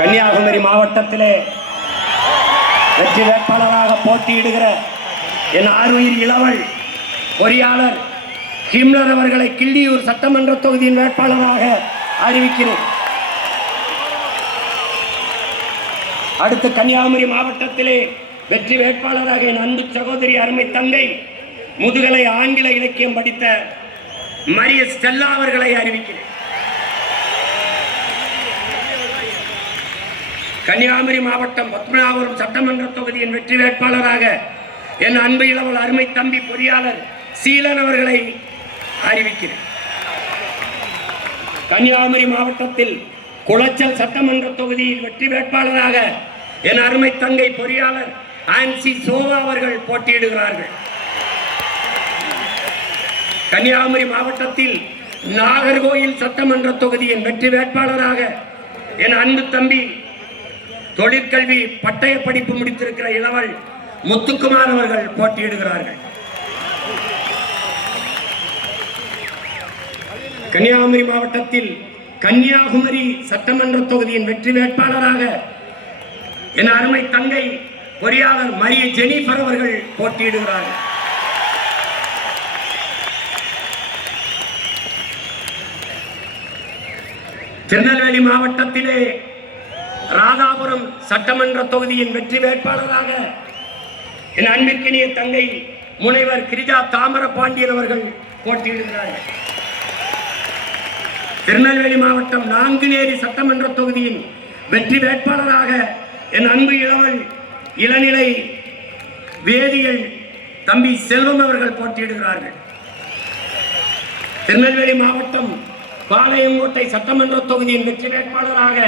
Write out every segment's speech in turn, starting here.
கன்னியாகுமரி மாவட்டத்திலே வெற்றி வேட்பாளராக போட்டியிடுகிற என் ஆருயிர் இளவல் பொறியாளர் ஹிம்லர் அவர்களை கிள்ளியூர் சட்டமன்ற தொகுதியின் வேட்பாளராக அறிவிக்கிறேன். அடுத்து கன்னியாகுமரி மாவட்டத்திலே வெற்றி வேட்பாளராக என் அன்பு சகோதரி அருமை தங்கை முதுகலை ஆங்கில இலக்கியம் படித்த மரிய ஸ்டெல்லா அவர்களை அறிவிக்கிறேன். கன்னியாகுமரி மாவட்டம் பத்மநாபபுரம் சட்டமன்ற தொகுதியின் வெற்றி வேட்பாளராக என் அன்பு இளவல் அருமை தம்பி பொறியாளர் சீலன் அவர்களை அறிவிக்கிறேன். கன்னியாகுமரி மாவட்டத்தில் குளச்சல் சட்டமன்ற தொகுதியில் வெற்றி வேட்பாளராக என் அருமை தங்கை பொறியாளர் ஆன்சி சோவா அவர்கள் போட்டியிடுகிறார்கள். கன்னியாகுமரி மாவட்டத்தில் நாகர்கோயில் சட்டமன்ற தொகுதியின் வெற்றி வேட்பாளராக என் அன்பு தம்பி தொழிற்கல்வி பட்டய படிப்பு முடித்திருக்கிற இளவல் முத்துக்குமார் அவர்கள் போட்டியிடுகிறார்கள். கன்னியாகுமரி மாவட்டத்தில் கன்னியாகுமரி சட்டமன்ற தொகுதியின் வெற்றி வேட்பாளராக என் அருமை தங்கை பொறியாளர் மரிய ஜெனிஃபர் அவர்கள் போட்டியிடுகிறார்கள். திருநெல்வேலி மாவட்டத்திலே ராதாபுரம் சட்டமன்ற தொகுதியின் வெற்றி வேட்பாளராக என் அன்பிற்கினிய தங்கை முனைவர் கிரிஜா தாமர பாண்டியன் அவர்கள் போட்டியிடுகிறார்கள். திருநெல்வேலி மாவட்டம் நாங்குநேரி சட்டமன்ற தொகுதியின் வெற்றி வேட்பாளராக என் அன்பு இளவல் இளநிலை வேதியியல் தம்பி செல்வம் அவர்கள் போட்டியிடுகிறார்கள். திருநெல்வேலி மாவட்டம் பாளையங்கோட்டை சட்டமன்ற தொகுதியின் வெற்றி வேட்பாளராக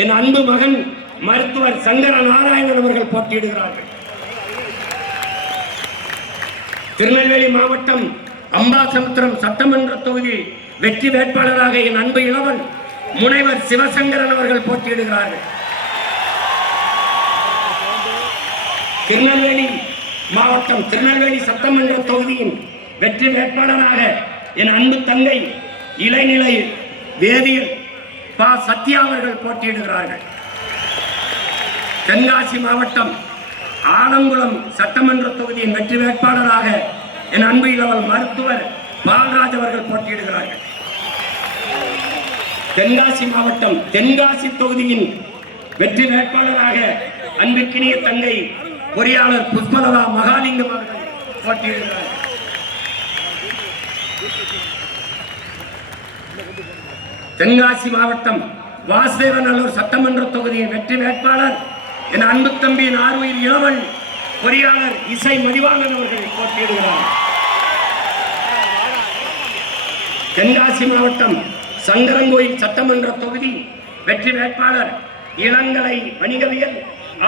என் அன்பு மகன் மருத்துவர் சங்கர நாராயணன் அவர்கள் போட்டியிடுகிறார்கள். திருநெல்வேலி மாவட்டம் அம்பாசமுத்திரம் சட்டமன்ற தொகுதி வெற்றி வேட்பாளராக என் அன்பு இளவன் முனைவர் சிவசங்கரன் அவர்கள் போட்டியிடுகிறார்கள். திருநெல்வேலி மாவட்டம் திருநெல்வேலி சட்டமன்ற தொகுதியின் வெற்றி வேட்பாளராக என் அன்பு தங்கை இளைநிலை வேதியியல் பா சத்யா அவர்கள் போட்டியிடுகிறார்கள். தென்காசி மாவட்டம் ஆலங்குளம் சட்டமன்ற தொகுதியின் வெற்றி வேட்பாளராக என் அன்பு இளவல் மருத்துவர் பால்ராஜ் அவர்கள் போட்டியிடுகிறார்கள். தென்காசி மாவட்டம் தென்காசி தொகுதியின் வெற்றி வேட்பாளராக அன்பிற்கினிய தங்கை பொறியாளர் புஷ்பலதா மகாலிங்கம் அவர்கள் போட்டியிடுகிறார்கள். தென்காசி மாவட்டம் வாசுதேவநல்லூர் சட்டமன்ற தொகுதியின் வெற்றி வேட்பாளர் என் அன்பு தம்பியின் ஆர்வயில் இளவல் பொறியாளர் இசை மதிவாளன் அவர்கள் போட்டியிடுகிறார். தென்காசி மாவட்டம் சங்கரங்கோயில் சட்டமன்ற தொகுதி வெற்றி வேட்பாளர் இளங்கலை வணிகவியல்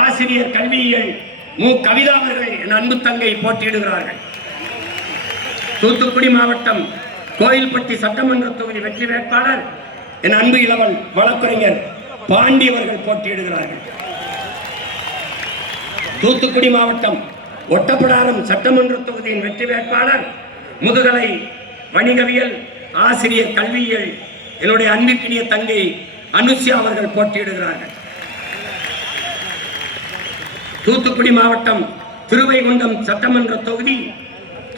ஆசிரியர் கல்வியியல் மு கவிதா அவர்கள் என் அன்பு தங்கை போட்டியிடுகிறார்கள். தூத்துக்குடி மாவட்டம் கோயில்பட்டி சட்டமன்ற தொகுதி வெற்றி வேட்பாளர் என் அன்பு இளவல் வழக்கறிஞர் பாண்டி அவர்கள் போட்டியிடுகிறார்கள். தூத்துக்குடி மாவட்டம் ஒட்டப்பிடாரம் சட்டமன்ற தொகுதியின் வெற்றி வேட்பாளர் முதுகலை வணிகவியல் ஆசிரியர் கல்வியியல் என்னுடைய அன்பிற்கினிய தங்கை அனுஷ்யா அவர்கள் போட்டியிடுகிறார்கள். தூத்துக்குடி மாவட்டம் திருவைகுண்டம் சட்டமன்ற தொகுதி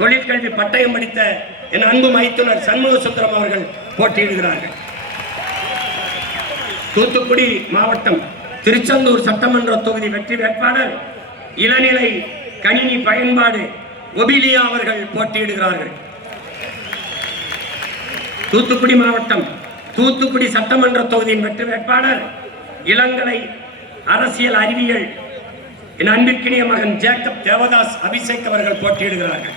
தொழிற்கல்வி பட்டயம் படித்த என் அன்பு மைத்துனர் சண்முக சுந்தரம் அவர்கள் போட்டியிடுகிறார்கள். தூத்துக்குடி மாவட்டம் திருச்செந்தூர் சட்டமன்ற தொகுதி வெற்றி வேட்பாளர் இளநிலை கணினி பயன்பாடு ஒபிலியா அவர்கள் போட்டியிடுகிறார்கள். தூத்துக்குடி மாவட்டம் தூத்துக்குடி சட்டமன்ற தொகுதியின் வெற்றி வேட்பாளர் இளங்கலை அரசியல் அறிவியல் என் அன்பிற்கினிய மகன் ஜேக்கப் தேவதாஸ் அபிஷேக் அவர்கள் போட்டியிடுகிறார்கள்.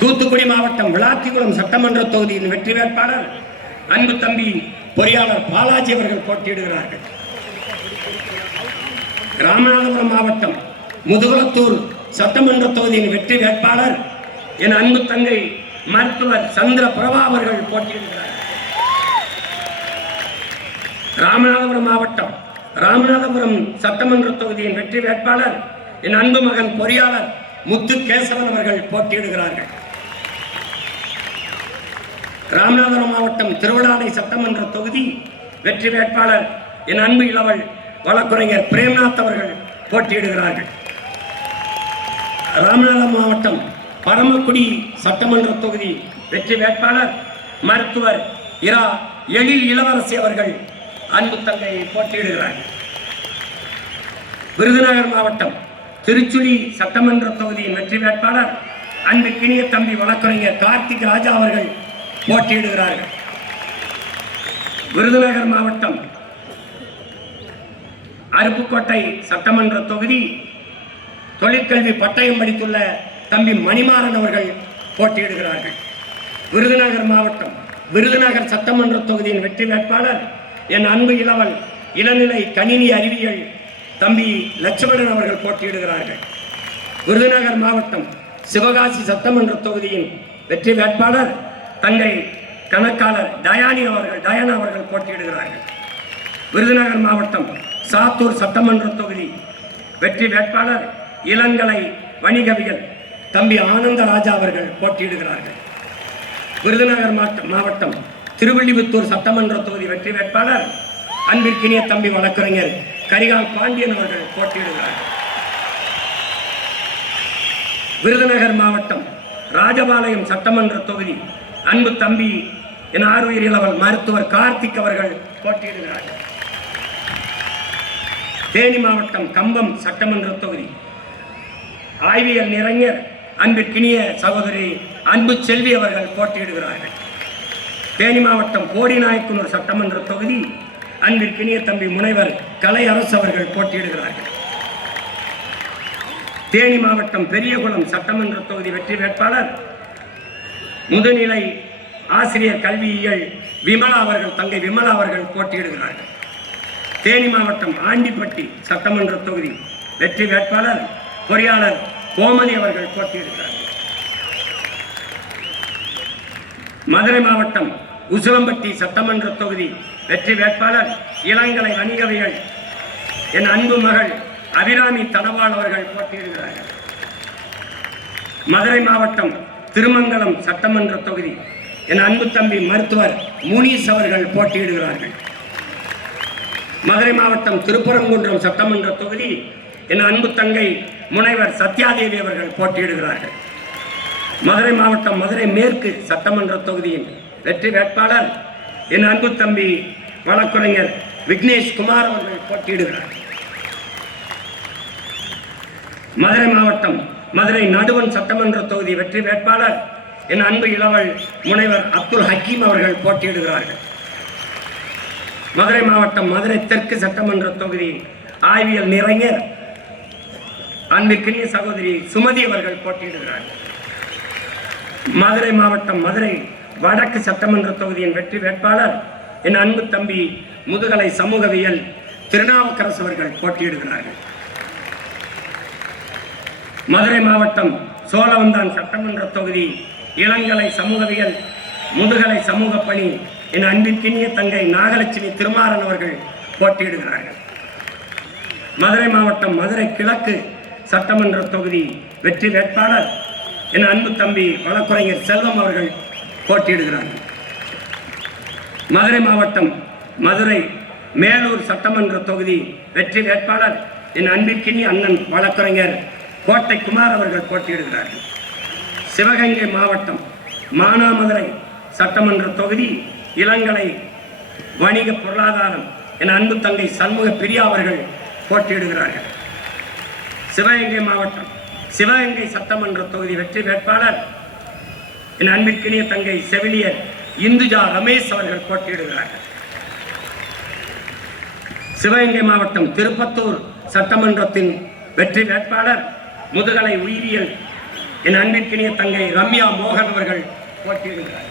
தூத்துக்குடி மாவட்டம் விளாத்திக்குளம் சட்டமன்ற தொகுதியின் வெற்றி வேட்பாளர் அன்பு தம்பி பொறியாளர் பாலாஜி அவர்கள் போட்டியிடுகிறார்கள். ராமநாதபுரம் மாவட்டம் முதுகுளத்தூர் சட்டமன்ற தொகுதியின் வெற்றி வேட்பாளர் என் அன்பு தங்கை மருத்துவர் சந்திர பிரபா அவர்கள் போட்டியிடுகிறார்கள். ராமநாதபுரம் மாவட்டம் ராமநாதபுரம் சட்டமன்ற தொகுதியின் வெற்றி வேட்பாளர் என் அன்பு மகன் பொறியாளர் முத்து கேசவன் அவர்கள் போட்டியிடுகிறார்கள். ராமநாதபுரம் மாவட்டம் திருவண்ணாமலை சட்டமன்ற தொகுதி வெற்றி வேட்பாளர் என் அன்பு இளவல் வழக்குரைஞர் பிரேம்நாத் அவர்கள் போட்டியிடுகிறார்கள். ராமநாதபுரம் மாவட்டம் பரமக்குடி சட்டமன்ற தொகுதி வெற்றி வேட்பாளர் மருத்துவர் இரா எழில் இளவரசி அவர்கள் அன்பு தங்கை போட்டியிடுகிறார்கள். விருதுநகர் மாவட்டம் திருச்சுழி சட்டமன்ற தொகுதியின் வெற்றி வேட்பாளர் அன்புக்கினிய தம்பி வழக்குரைஞர் கார்த்திக் ராஜா அவர்கள் போட்டியிடுகிறார்கள். விருதுநகர் மாவட்டம் அருப்புக்கோட்டை சட்டமன்ற தொகுதி தொழிற்கல்வி பட்டயம் படித்துள்ள தம்பி மணிமாறன் அவர்கள் போட்டியிடுகிறார்கள். விருதுநகர் மாவட்டம் விருதுநகர் சட்டமன்ற தொகுதியின் வெற்றி வேட்பாளர் என் அன்பு இளவல் இளநிலை கணினி அறிவியல் தம்பி லட்சுமணன் அவர்கள் போட்டியிடுகிறார்கள். விருதுநகர் மாவட்டம் சிவகாசி சட்டமன்ற தொகுதியின் வெற்றி வேட்பாளர் தங்கை கணக்காளர் டயானா அவர்கள் போட்டியிடுகிறார்கள். விருதுநகர் மாவட்டம் சாத்தூர் சட்டமன்ற தொகுதி வெற்றி வேட்பாளர் இளங்கலை வணிகவியல் தம்பி ஆனந்தராஜா அவர்கள் போட்டியிடுகிறார்கள். விருதுநகர் மாவட்டம் திருவில்லிபுத்தூர் சட்டமன்ற தொகுதி வெற்றி வேட்பாளர் அன்பிற்கினிய தம்பி வழக்கறிஞர் கரிகால் பாண்டியன் அவர்கள் போட்டியிடுகிறார்கள். விருதுநகர் மாவட்டம் ராஜபாளையம் சட்டமன்ற தொகுதி அன்பு தம்பி என் ஆறுயிர் இளவல் மருத்துவர் கார்த்திக் அவர்கள் போட்டியிடுகிறார்கள். தேனி மாவட்டம் கம்பம் சட்டமன்ற தொகுதி ஆய்வியல் நிறைஞர் அன்பிற்கினிய சகோதரி அன்பு செல்வி அவர்கள் போட்டியிடுகிறார்கள். தேனி மாவட்டம் போடிநாயக்கனூர் சட்டமன்ற தொகுதி அன்பிற்கினிய தம்பி முனைவர் கலை அரசு அவர்கள் போட்டியிடுகிறார்கள். தேனி மாவட்டம் பெரியகுளம் சட்டமன்ற தொகுதி வெற்றி வேட்பாளர் முதுநிலை ஆசிரியர் கல்வியியல் விமலா அவர்கள் தங்கை விமலா அவர்கள் போட்டியிடுகிறார்கள். தேனி மாவட்டம் ஆண்டிப்பட்டி சட்டமன்ற தொகுதி வெற்றி வேட்பாளர் பொறியாளர் கோமதி அவர்கள் போட்டியிடுகிறார்கள். மதுரை மாவட்டம் உசிலம்பட்டி சட்டமன்ற தொகுதி வெற்றி வேட்பாளர் இளங்கலை வணிகவியல் என் அன்பு மகள் அபிராமி தனபால் அவர்கள் போட்டியிடுகிறார்கள். மதுரை மாவட்டம் திருமங்கலம் சட்டமன்ற தொகுதி என் அன்பு தம்பி மருத்துவர் முனீஸ் அவர்கள் போட்டியிடுகிறார்கள். மதுரை மாவட்டம் திருப்பரங்குன்றம் சட்டமன்ற தொகுதி என் அன்பு தங்கை முனைவர் சத்யாதேவி அவர்கள் போட்டியிடுகிறார்கள். மதுரை மாவட்டம் மதுரை மேற்கு சட்டமன்ற தொகுதியின் வெற்றி வேட்பாளர் என் அன்பு தம்பி வழக்குரைஞர் விக்னேஷ் குமார் அவர்கள் போட்டியிடுகிறார்கள். மதுரை மாவட்டம் மதுரை நடுவன் சட்டமன்ற தொகுதி வெற்றி வேட்பாளர் என் அன்பு இளவல் முனைவர் அப்துல் ஹக்கீம் அவர்கள் போட்டியிடுகிறார்கள். மதுரை மாவட்டம் மதுரை தெற்கு சட்டமன்ற தொகுதி ஆய்வியல் நிறைஞர் அன்பிற்கினிய சகோதரி சுமதி அவர்கள் போட்டியிடுகிறார்கள். மதுரை மாவட்டம் மதுரை வடக்கு சட்டமன்ற தொகுதியின் வெற்றி வேட்பாளர் என் அன்பு தம்பி முதுகலை சமூகவியல் திருநாவுக்கரசு அவர்கள் போட்டியிடுகிறார்கள். மதுரை மாவட்டம் சோழவந்தான் சட்டமன்ற தொகுதி இளங்கலை சமூகவியல் முதுகலை சமூக பணி என் அன்பிற்கினிய தங்கை நாகலட்சுமி திருமாறன் அவர்கள் போட்டியிடுகிறார்கள். மதுரை மாவட்டம் மதுரை கிழக்கு சட்டமன்ற தொகுதி வெற்றி வேட்பாளர் என் அன்பு தம்பி வழக்குரைஞர் செல்வம் அவர்கள் போட்டியிடுகிறார்கள். மதுரை மாவட்டம் மதுரை மேலூர் சட்டமன்ற தொகுதி வெற்றி வேட்பாளர் என் அன்பிற்கினிய அண்ணன் வழக்குரைஞர் கோட்டை குமார் அவர்கள் போட்டியிடுகிறார்கள். சிவகங்கை மாவட்டம் மானாமதுரை சட்டமன்ற தொகுதி இளங்கலை வணிக பொருளாதாரம் என் அன்பு தங்கை சண்முக பிரியா அவர்கள் போட்டியிடுகிறார்கள். சிவகங்கை மாவட்டம் சிவகங்கை சட்டமன்ற தொகுதி வெற்றி வேட்பாளர் என் அன்பிற்கினிய தங்கை செவிலியர் இந்துஜா ரமேஷ் அவர்கள் போட்டியிடுகிறார்கள். சிவகங்கை மாவட்டம் திருப்பத்தூர் சட்டமன்றத்தின் வெற்றி வேட்பாளர் முதுகலை உயிரியல் என் அன்பிற்கினிய தங்கை ரம்யா மோகன் அவர்கள் போட்டியிடுகிறார்கள்.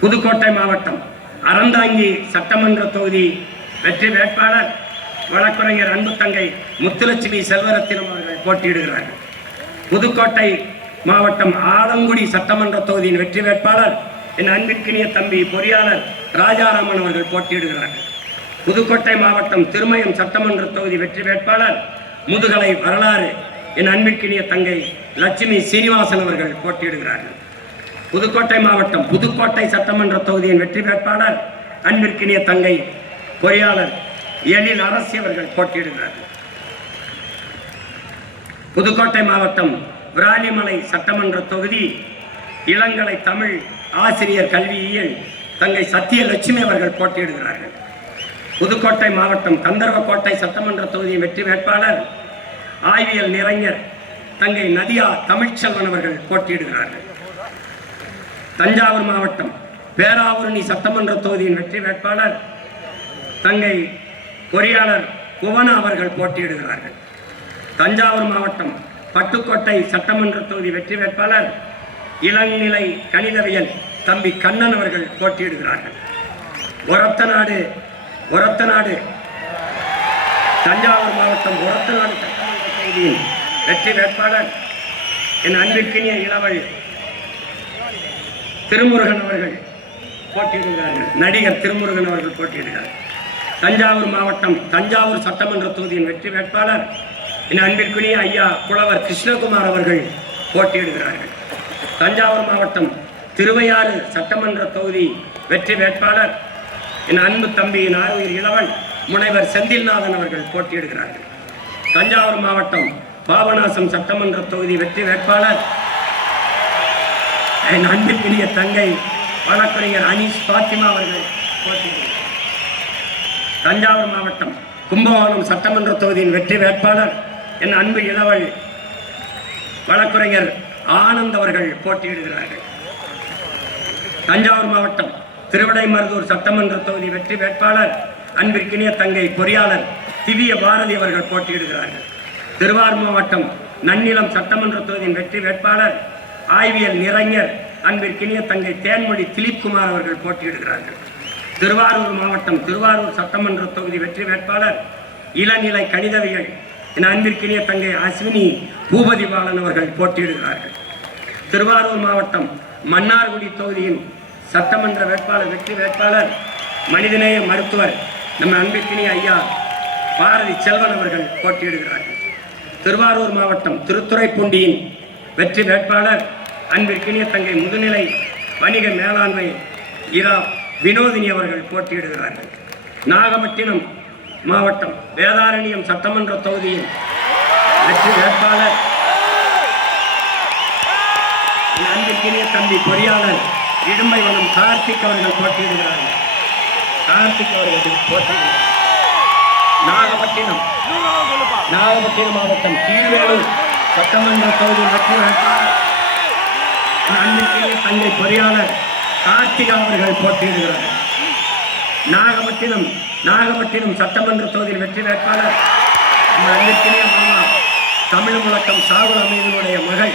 புதுக்கோட்டை மாவட்டம் அறந்தாங்கி சட்டமன்ற தொகுதி வெற்றி வேட்பாளர் வழக்குரைஞர் அன்பு தங்கை முத்துலட்சுமி செல்வரத்தினம் அவர்கள் போட்டியிடுகிறார்கள். புதுக்கோட்டை மாவட்டம் ஆலங்குடி சட்டமன்ற தொகுதியின் வெற்றி வேட்பாளர் என் அன்பிற்கினிய தம்பி பொறியாளர் ராஜாராமன் அவர்கள் போட்டியிடுகிறார்கள். புதுக்கோட்டை மாவட்டம் திருமயம் சட்டமன்ற தொகுதி வெற்றி வேட்பாளர் முதுகலை வரலாறு என் அன்பிற்கினிய தங்கை லட்சுமி சீனிவாசன் அவர்கள் போட்டியிடுகிறார்கள். புதுக்கோட்டை மாவட்டம் புதுக்கோட்டை சட்டமன்ற தொகுதியின் வெற்றி வேட்பாளர் அன்பிற்கினிய தங்கை பொறியாளர் எழில் அரசி அவர்கள் போட்டியிடுகிறார்கள். புதுக்கோட்டை மாவட்டம் விராலிமலை சட்டமன்ற தொகுதி இளங்கலை தமிழ் ஆசிரியர் கல்வியியல் தங்கை சத்தியலட்சுமி அவர்கள் போட்டியிடுகிறார்கள். புதுக்கோட்டை மாவட்டம் கந்தர்வக்கோட்டை சட்டமன்ற தொகுதியின் வெற்றி வேட்பாளர் ஆய்வியல் நிறைஞர் தங்கை நதியா தமிழ்ச்செல்வன் அவர்கள் போட்டியிடுகிறார்கள். தஞ்சாவூர் மாவட்டம் பேராவூரணி சட்டமன்ற தொகுதியின் வெற்றி வேட்பாளர் தங்கை பொறியாளர் புவனா அவர்கள் போட்டியிடுகிறார்கள். தஞ்சாவூர் மாவட்டம் பட்டுக்கோட்டை சட்டமன்ற தொகுதி வெற்றி வேட்பாளர் இளநிலை கணிதவியல் தம்பி கண்ணன் அவர்கள் போட்டியிடுகிறார்கள். ஒரத்தநாடு தஞ்சாவூர் மாவட்டம் ஒரத்தநாடு சட்டமன்ற தொகுதியின் வெற்றி வேட்பாளர் என் அன்பிற்கினிய இளவல் திருமுருகன் அவர்கள் போட்டியிடுகிறார்கள். நடிகர் திருமுருகன் அவர்கள் போட்டியிடுகிறார்கள். தஞ்சாவூர் மாவட்டம் தஞ்சாவூர் சட்டமன்ற தொகுதியின் வெற்றி வேட்பாளர் என் அன்பிற்குரிய ஐயா புலவர் கிருஷ்ணகுமார் அவர்கள் போட்டியிடுகிறார்கள். தஞ்சாவூர் மாவட்டம் திருவையாறு சட்டமன்ற தொகுதி வெற்றி வேட்பாளர் என் அன்பு தம்பி நார்வீர் இளவல் முனைவர் செந்தில்நாதன் அவர்கள் போட்டியிடுகிறார்கள். தஞ்சாவூர் மாவட்டம் பாபநாசம் சட்டமன்ற தொகுதி வெற்றி வேட்பாளர் என் அன்பிற்குரிய தங்கை வழக்கறிஞர் அனீஸ் பாத்திமா அவர்கள் போட்டியிடுகிறார். தஞ்சாவூர் மாவட்டம் கும்பகோணம் சட்டமன்ற தொகுதியின் வெற்றி வேட்பாளர் என் அன்பு இளவல் வழக்கறிஞர் ஆனந்த் அவர்கள் போட்டியிடுகிறார்கள். தஞ்சாவூர் மாவட்டம் திருவிடைமருதூர் சட்டமன்ற தொகுதி வெற்றி வேட்பாளர் அன்பிற்கினிய தங்கை பொறியாளர் திவ்ய பாரதி அவர்கள் போட்டியிடுகிறார்கள். திருவாரூர் மாவட்டம் நன்னிலம் சட்டமன்ற தொகுதியின் வெற்றி வேட்பாளர் ஆய்வியல் நிறைஞர் அன்பிற்கினிய தங்கை தேன்மொழி திலீப்குமார் அவர்கள் போட்டியிடுகிறார்கள். திருவாரூர் மாவட்டம் திருவாரூர் சட்டமன்ற தொகுதி வெற்றி வேட்பாளர் இளநிலை கணிதவியல் என் அன்பிற்கினிய தங்கை அஸ்வினி பூபதி பாலன் அவர்கள் போட்டியிடுகிறார்கள். திருவாரூர் மாவட்டம் மன்னார்குடி தொகுதியின் சட்டமன்ற வேட்பாளர் வெற்றி வேட்பாளர் மனிதநேய மருத்துவர் நம்ம அன்பிற்கினிய ஐயா பாரதி செல்வன் அவர்கள் போட்டியிடுகிறார்கள். திருவாரூர் மாவட்டம் திருத்துறைப்பூண்டியின் வெற்றி வேட்பாளர் அன்பிற்கினிய தங்கை முதுநிலை வணிக மேலாண்மை இரா வினோதினி அவர்கள் போட்டியிடுகிறார்கள். நாகப்பட்டினம் மாவட்டம் வேதாரண்யம் சட்டமன்ற தொகுதியின் வெற்றி வேட்பாளர் அன்பிற்கினிய தம்பி பொறியாளர் இடும்பைவனம் கார்த்திக் அவர்கள் போட்டியிடுகிறார்கள். கார்த்திக் அவர்கள் போட்டியிடுகிறார். நாகப்பட்டினம் மாவட்டம் கீழ்வேலூர் சட்டமன்ற தொகுதி வெற்றி வேட்பாளர் அன்பிற்கினிய தங்கை பொறியாளர் கார்த்திகா அவர்கள் போட்டியிடுகிறார்கள். நாகப்பட்டினம் சட்டமன்ற தொகுதியில் வெற்றி வேட்பாளர் அன்பிற்கினிய மாமா தமிழ் முழக்கம் சாகுல் அமீதினுடைய மகள்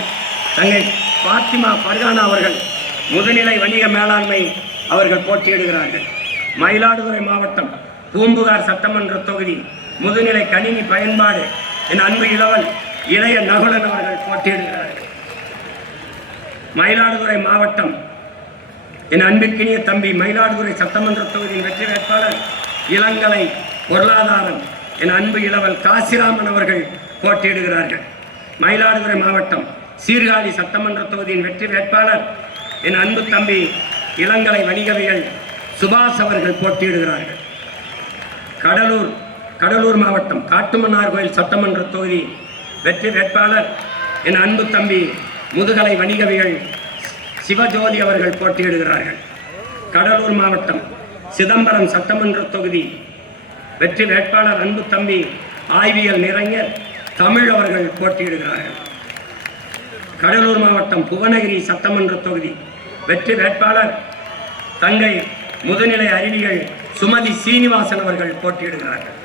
தங்கை பாத்திமா பர்கானா அவர்கள் முதுநிலை வணிக மேலாண்மை அவர்கள் போட்டியிடுகிறார்கள். மயிலாடுதுறை மாவட்டம் பூம்புகார் சட்டமன்ற தொகுதி முதுநிலை கணினி பயன்பாடு என் அன்பு இளவல் இளைய நகுலன் அவர்கள் போட்டியிடுகிறார்கள். மயிலாடுதுறை மாவட்டம் என் அன்பிற்கினிய தம்பி மயிலாடுதுறை சட்டமன்ற தொகுதியின் வெற்றி வேட்பாளர் இளங்கலை பொருளாதாரம் என் அன்பு இளவல் காசிராமன் அவர்கள் போட்டியிடுகிறார்கள். மயிலாடுதுறை மாவட்டம் சீர்காழி சட்டமன்ற தொகுதியின் வெற்றி வேட்பாளர் என் அன்பு தம்பி இளங்கலை வணிகவியல் சுபாஷ் அவர்கள் போட்டியிடுகிறார்கள். கடலூர் மாவட்டம் காட்டுமன்னார் கோயில் சட்டமன்ற தொகுதி வெற்றி வேட்பாளர் என் அன்பு தம்பி முதுகலை வணிகவியல் சிவஜோதி அவர்கள் போட்டியிடுகிறார்கள். கடலூர் மாவட்டம் சிதம்பரம் சட்டமன்ற தொகுதி வெற்றி வேட்பாளர் அன்பு தம்பி ஆய்வியல் நிறைஞர் தமிழ் அவர்கள் போட்டியிடுகிறார்கள். கடலூர் மாவட்டம் புவனகிரி சட்டமன்ற தொகுதி வெற்றி வேட்பாளர் தங்கை முதுநிலை அறிவியல் சுமதி சீனிவாசன் அவர்கள் போட்டியிடுகிறார்கள்.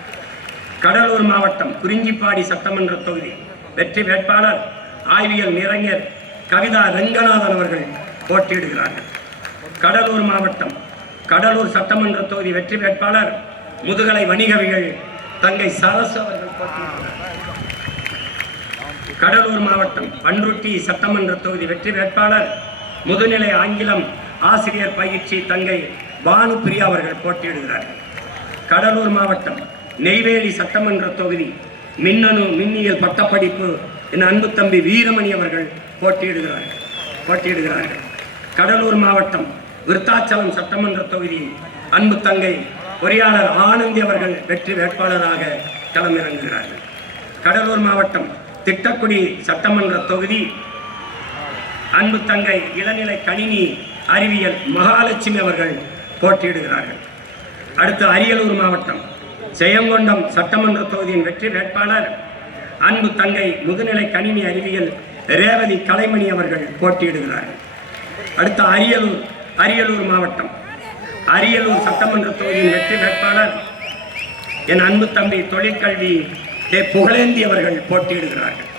கடலூர் மாவட்டம் குறிஞ்சிப்பாடி சட்டமன்ற தொகுதி வெற்றி வேட்பாளர் ஆய்வியல் நிறைஞர் கவிதா ரங்கநாதன் அவர்கள் போட்டியிடுகிறார்கள். கடலூர் மாவட்டம் கடலூர் சட்டமன்ற தொகுதி வெற்றி வேட்பாளர் முதுகலை வணிகவியல் தங்கை சரசு அவர்கள் போட்டியிடுகிறார்கள். கடலூர் மாவட்டம் பன்ருட்டி சட்டமன்ற தொகுதி வெற்றி வேட்பாளர் முதுநிலை ஆங்கிலம் ஆசிரியர் பயிற்சி தங்கை பானு பிரியா அவர்கள் போட்டியிடுகிறார்கள். கடலூர் மாவட்டம் நெய்வேலி சட்டமன்ற தொகுதி மின்னணு மின்னியல் பட்டப்படிப்பு என் அன்பு தம்பி வீரமணி அவர்கள் போட்டியிடுகிறார்கள். கடலூர் மாவட்டம் விருத்தாச்சலம் சட்டமன்ற தொகுதி அன்பு தங்கை பொறியாளர் ஆனந்தி அவர்கள் வெற்றி வேட்பாளராக களமிறங்குகிறார்கள். கடலூர் மாவட்டம் திட்டக்குடி சட்டமன்ற தொகுதி அன்பு தங்கை இளநிலை கணினி அறிவியல் மகாலட்சுமி அவர்கள் போட்டியிடுகிறார்கள். அடுத்து அரியலூர் மாவட்டம் ஜெயங்கொண்டம் சட்டமன்ற தொகுதியின் வெற்றி வேட்பாளர் அன்பு தங்கை முதுநிலை கணினி அறிவியல் ரேவதி கலைமணி அவர்கள் போட்டியிடுகிறார்கள். அடுத்து அரியலூர் மாவட்டம் அரியலூர் சட்டமன்ற தொகுதியின் வெற்றி வேட்பாளர் என் அன்பு தம்பி தொழிற்கல்வி புகழேந்தி அவர்கள் போட்டியிடுகிறார்கள்.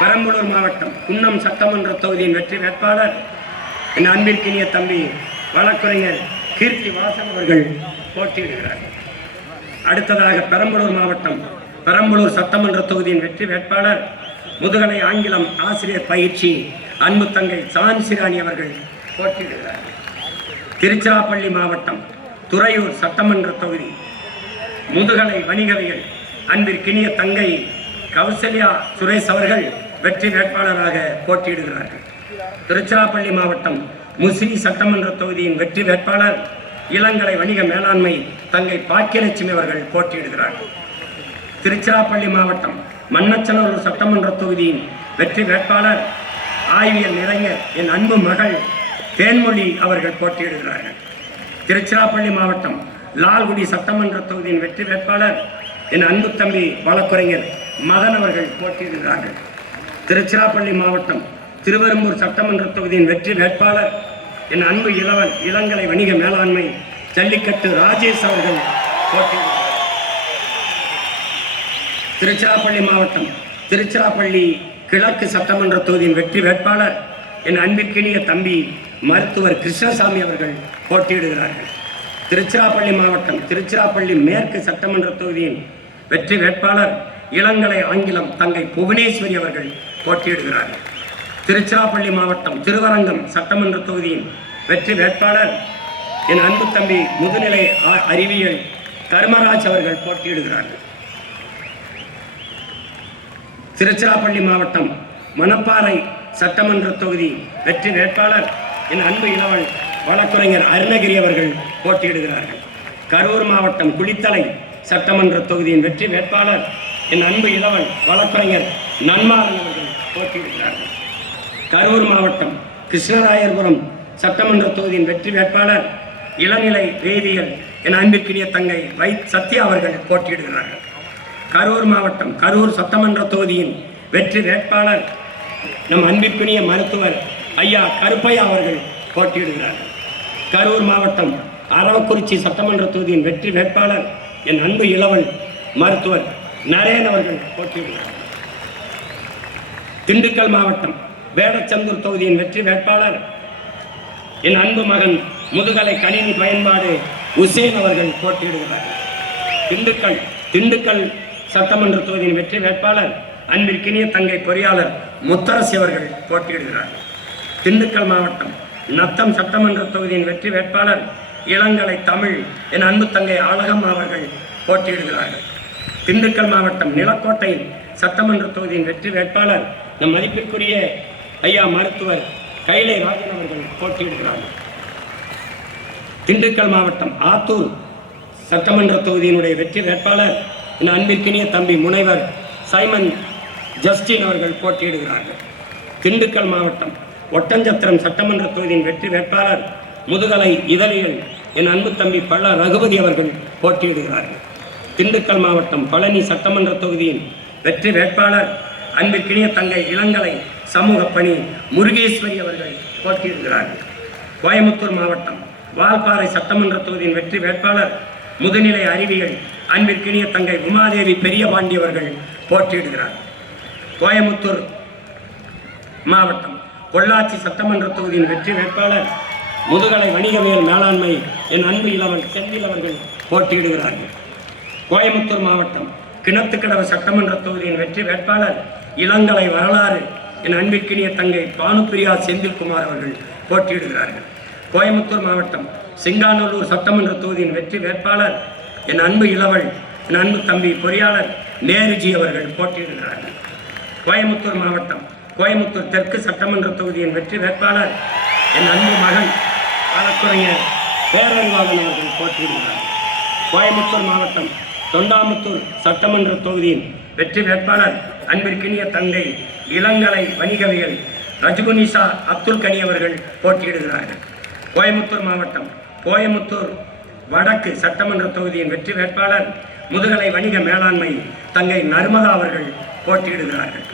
பெரம்பலூர் மாவட்டம் குன்னம் சட்டமன்ற தொகுதியின் வெற்றி வேட்பாளர் என் அன்பிற்கினிய தம்பி வழக்குரைஞர் கீர்த்தி வாசன் அவர்கள் போட்டியிடுகிறார்கள். அடுத்ததாக பெரம்பலூர் மாவட்டம் பெரம்பலூர் சட்டமன்ற தொகுதியின் வெற்றி வேட்பாளர் முதுகலை ஆங்கிலம் ஆசிரியர் பயிற்சி அன்பு தங்கை சான்சிராணி அவர்கள் போட்டியிடுகிறார்கள். திருச்சிராப்பள்ளி மாவட்டம் துறையூர் சட்டமன்ற தொகுதி முதுகலை வணிகவியல் அன்பிற்கினிய தங்கை கௌசல்யா சுரேஷ் அவர்கள் வெற்றி வேட்பாளராக போட்டியிடுகிறார்கள். திருச்சிராப்பள்ளி மாவட்டம் முசிறி சட்டமன்ற தொகுதியின் வெற்றி வேட்பாளர் இளங்கலை வணிக மேலாண்மை தங்கை பாக்கியலட்சுமி அவர்கள் போட்டியிடுகிறார்கள். திருச்சிராப்பள்ளி மாவட்டம் மன்னச்சநல்லூர் சட்டமன்ற தொகுதியின் வெற்றி வேட்பாளர் ஆய்வியல் நிறைஞர் என் அன்பு மகள் தேன்மொழி அவர்கள் போட்டியிடுகிறார்கள். திருச்சிராப்பள்ளி மாவட்டம் லால்குடி சட்டமன்ற தொகுதியின் வெற்றி வேட்பாளர் என் அன்பு தம்பி வழக்குரைஞர் மதன் அவர்கள் போட்டியிடுகிறார்கள். திருச்சிராப்பள்ளி மாவட்டம் திருவெரும்பூர் சட்டமன்ற தொகுதியின் வெற்றி வேட்பாளர் என் அன்பு இளங்கலை வணிக மேலாண்மை ஜல்லிக்கட்டு ராஜேஷ் அவர்கள் போட்டியிடுகிறார்கள். திருச்சிராப்பள்ளி மாவட்டம் திருச்சிராப்பள்ளி கிழக்கு சட்டமன்ற தொகுதியின் வெற்றி வேட்பாளர் என் அன்பிற்கினிய தம்பி மருத்துவர் கிருஷ்ணசாமி அவர்கள் போட்டியிடுகிறார்கள். திருச்சிராப்பள்ளி மாவட்டம் திருச்சிராப்பள்ளி மேற்கு சட்டமன்ற தொகுதியின் வெற்றி வேட்பாளர் இளங்கலை ஆங்கிலம் தங்கை புவனேஸ்வரி அவர்கள் போட்டியிடுகிறார்கள். திருச்சிராப்பள்ளி மாவட்டம் திருவரங்கம் சட்டமன்ற தொகுதியின் வெற்றி வேட்பாளர் என் அன்பு தம்பி முதுநிலை அறிவியல் கர்மராஜ் அவர்கள் போட்டியிடுகிறார்கள். திருச்சிராப்பள்ளி மாவட்டம் மணப்பாறை சட்டமன்ற தொகுதி வெற்றி வேட்பாளர் என் அன்பு இளவல் வழக்குரைஞர் அருணகிரி அவர்கள் போட்டியிடுகிறார்கள். கரூர் மாவட்டம் குளித்தலை சட்டமன்ற தொகுதியின் வெற்றி வேட்பாளர் என் அன்பு இளவல் வழக்குரைஞர் நன்மாறன் அவர்கள் போட்டியிடுகிறார்கள். கரூர் மாவட்டம் கிருஷ்ணராயபுரம் சட்டமன்ற தொகுதியின் வெற்றி வேட்பாளர் இளநிலை வேதியியல் என் அன்பிற்கினிய தங்கை சத்யா அவர்கள் போட்டியிடுகிறார்கள். கரூர் மாவட்டம் கரூர் சட்டமன்ற தொகுதியின் வெற்றி வேட்பாளர் நம் அன்பிற்கினிய மருத்துவர் ஐயா கருப்பையா அவர்கள் போட்டியிடுகிறார்கள். கரூர் மாவட்டம் அரவக்குறிச்சி சட்டமன்ற தொகுதியின் வெற்றி வேட்பாளர் என் அன்பு இளவல் மருத்துவர் நரேன் அவர்கள் போட்டியிடுகிறார்கள். திண்டுக்கல் மாவட்டம் வேடச்சந்தூர் தொகுதியின் வெற்றி வேட்பாளர் என் அன்பு மகன் முதுகலை கணினி பயன்பாடு உசேன் அவர்கள் போட்டியிடுகிறார்கள். திண்டுக்கல் சட்டமன்ற தொகுதியின் வெற்றி வேட்பாளர் அன்பிற்கினிய தங்கை பொறியாளர் முத்தரசி அவர்கள் போட்டியிடுகிறார்கள். திண்டுக்கல் மாவட்டம் நத்தம் சட்டமன்ற தொகுதியின் வெற்றி வேட்பாளர் இளங்கலை தமிழ் என் அன்பு தங்கை அழகம்மா அவர்கள் போட்டியிடுகிறார்கள். திண்டுக்கல் மாவட்டம் நிலக்கோட்டை சட்டமன்ற தொகுதியின் வெற்றி வேட்பாளர் நம் மதிப்பிற்குரிய ஐயா மருத்துவர் கைலை ராஜன் அவர்கள் போட்டியிடுகிறார்கள். திண்டுக்கல் மாவட்டம் ஆத்தூர் சட்டமன்ற தொகுதியினுடைய வெற்றி வேட்பாளர் என் அன்பிற்கினிய தம்பி முனைவர் சைமன் ஜஸ்டின் அவர்கள் போட்டியிடுகிறார்கள். திண்டுக்கல் மாவட்டம் ஒட்டஞ்சத்திரம் சட்டமன்ற தொகுதியின் வெற்றி வேட்பாளர் முதுகலை இதழியல் என் அன்பு தம்பி பள்ள ரகுபதி அவர்கள் போட்டியிடுகிறார்கள். திண்டுக்கல் மாவட்டம் பழனி சட்டமன்ற தொகுதியின் வெற்றி வேட்பாளர் அன்பிற்கினிய தங்கை இளங்கலை சமூக பணி முருகேஸ்வரி அவர்கள் போட்டியிடுகிறார்கள். கோயம்புத்தூர் மாவட்டம் வால்பாறை சட்டமன்ற தொகுதியின் வெற்றி வேட்பாளர் முதுநிலை அறிவியல் அன்பிற்கினிய தங்கை உமாதேவி பெரியபாண்டி அவர்கள் போட்டியிடுகிறார்கள். கோயம்புத்தூர் மாவட்டம் பொள்ளாச்சி சட்டமன்ற தொகுதியின் வெற்றி வேட்பாளர் முதுகலை வணிகவியல் மேலாண்மை என் அன்பு இளவல் செந்தில் அவர்கள் போட்டியிடுகிறார்கள். கோயம்புத்தூர் மாவட்டம் கிணத்துக்கடவு சட்டமன்ற தொகுதியின் வெற்றி வேட்பாளர் இளங்கலை வரலாறு என் அன்பிற்கினிய தங்கை பானுப்பிரியா செந்தில்குமார் அவர்கள் போட்டியிடுகிறார்கள். கோயம்புத்தூர் மாவட்டம் சிங்காநல்லூர் சட்டமன்ற தொகுதியின் வெற்றி வேட்பாளர் என் அன்பு இளவல் என் அன்பு தம்பி பொறியாளர் நேருஜி அவர்கள் போட்டியிடுகிறார்கள். கோயம்புத்தூர் மாவட்டம் கோயம்புத்தூர் தெற்கு சட்டமன்ற தொகுதியின் வெற்றி வேட்பாளர் என் அன்பு மகன் வழக்கறிஞர் பேரறிவாளன் அவர்கள் போட்டியிடுகிறார். கோயம்புத்தூர் மாவட்டம் தொண்டாமுத்தூர் சட்டமன்ற தொகுதியின் வெற்றி வேட்பாளர் அன்பிற்கினிய தங்கை இளங்கலை வணிகவியல் ரஜுகுனிசா அப்துல் கனி அவர்கள் போட்டியிடுகிறார்கள். கோயம்புத்தூர் மாவட்டம் கோயம்புத்தூர் வடக்கு சட்டமன்ற தொகுதியின் வெற்றி வேட்பாளர் முதுகலை வணிக மேலாண்மை தங்கை நர்மதா அவர்கள் போட்டியிடுகிறார்கள்.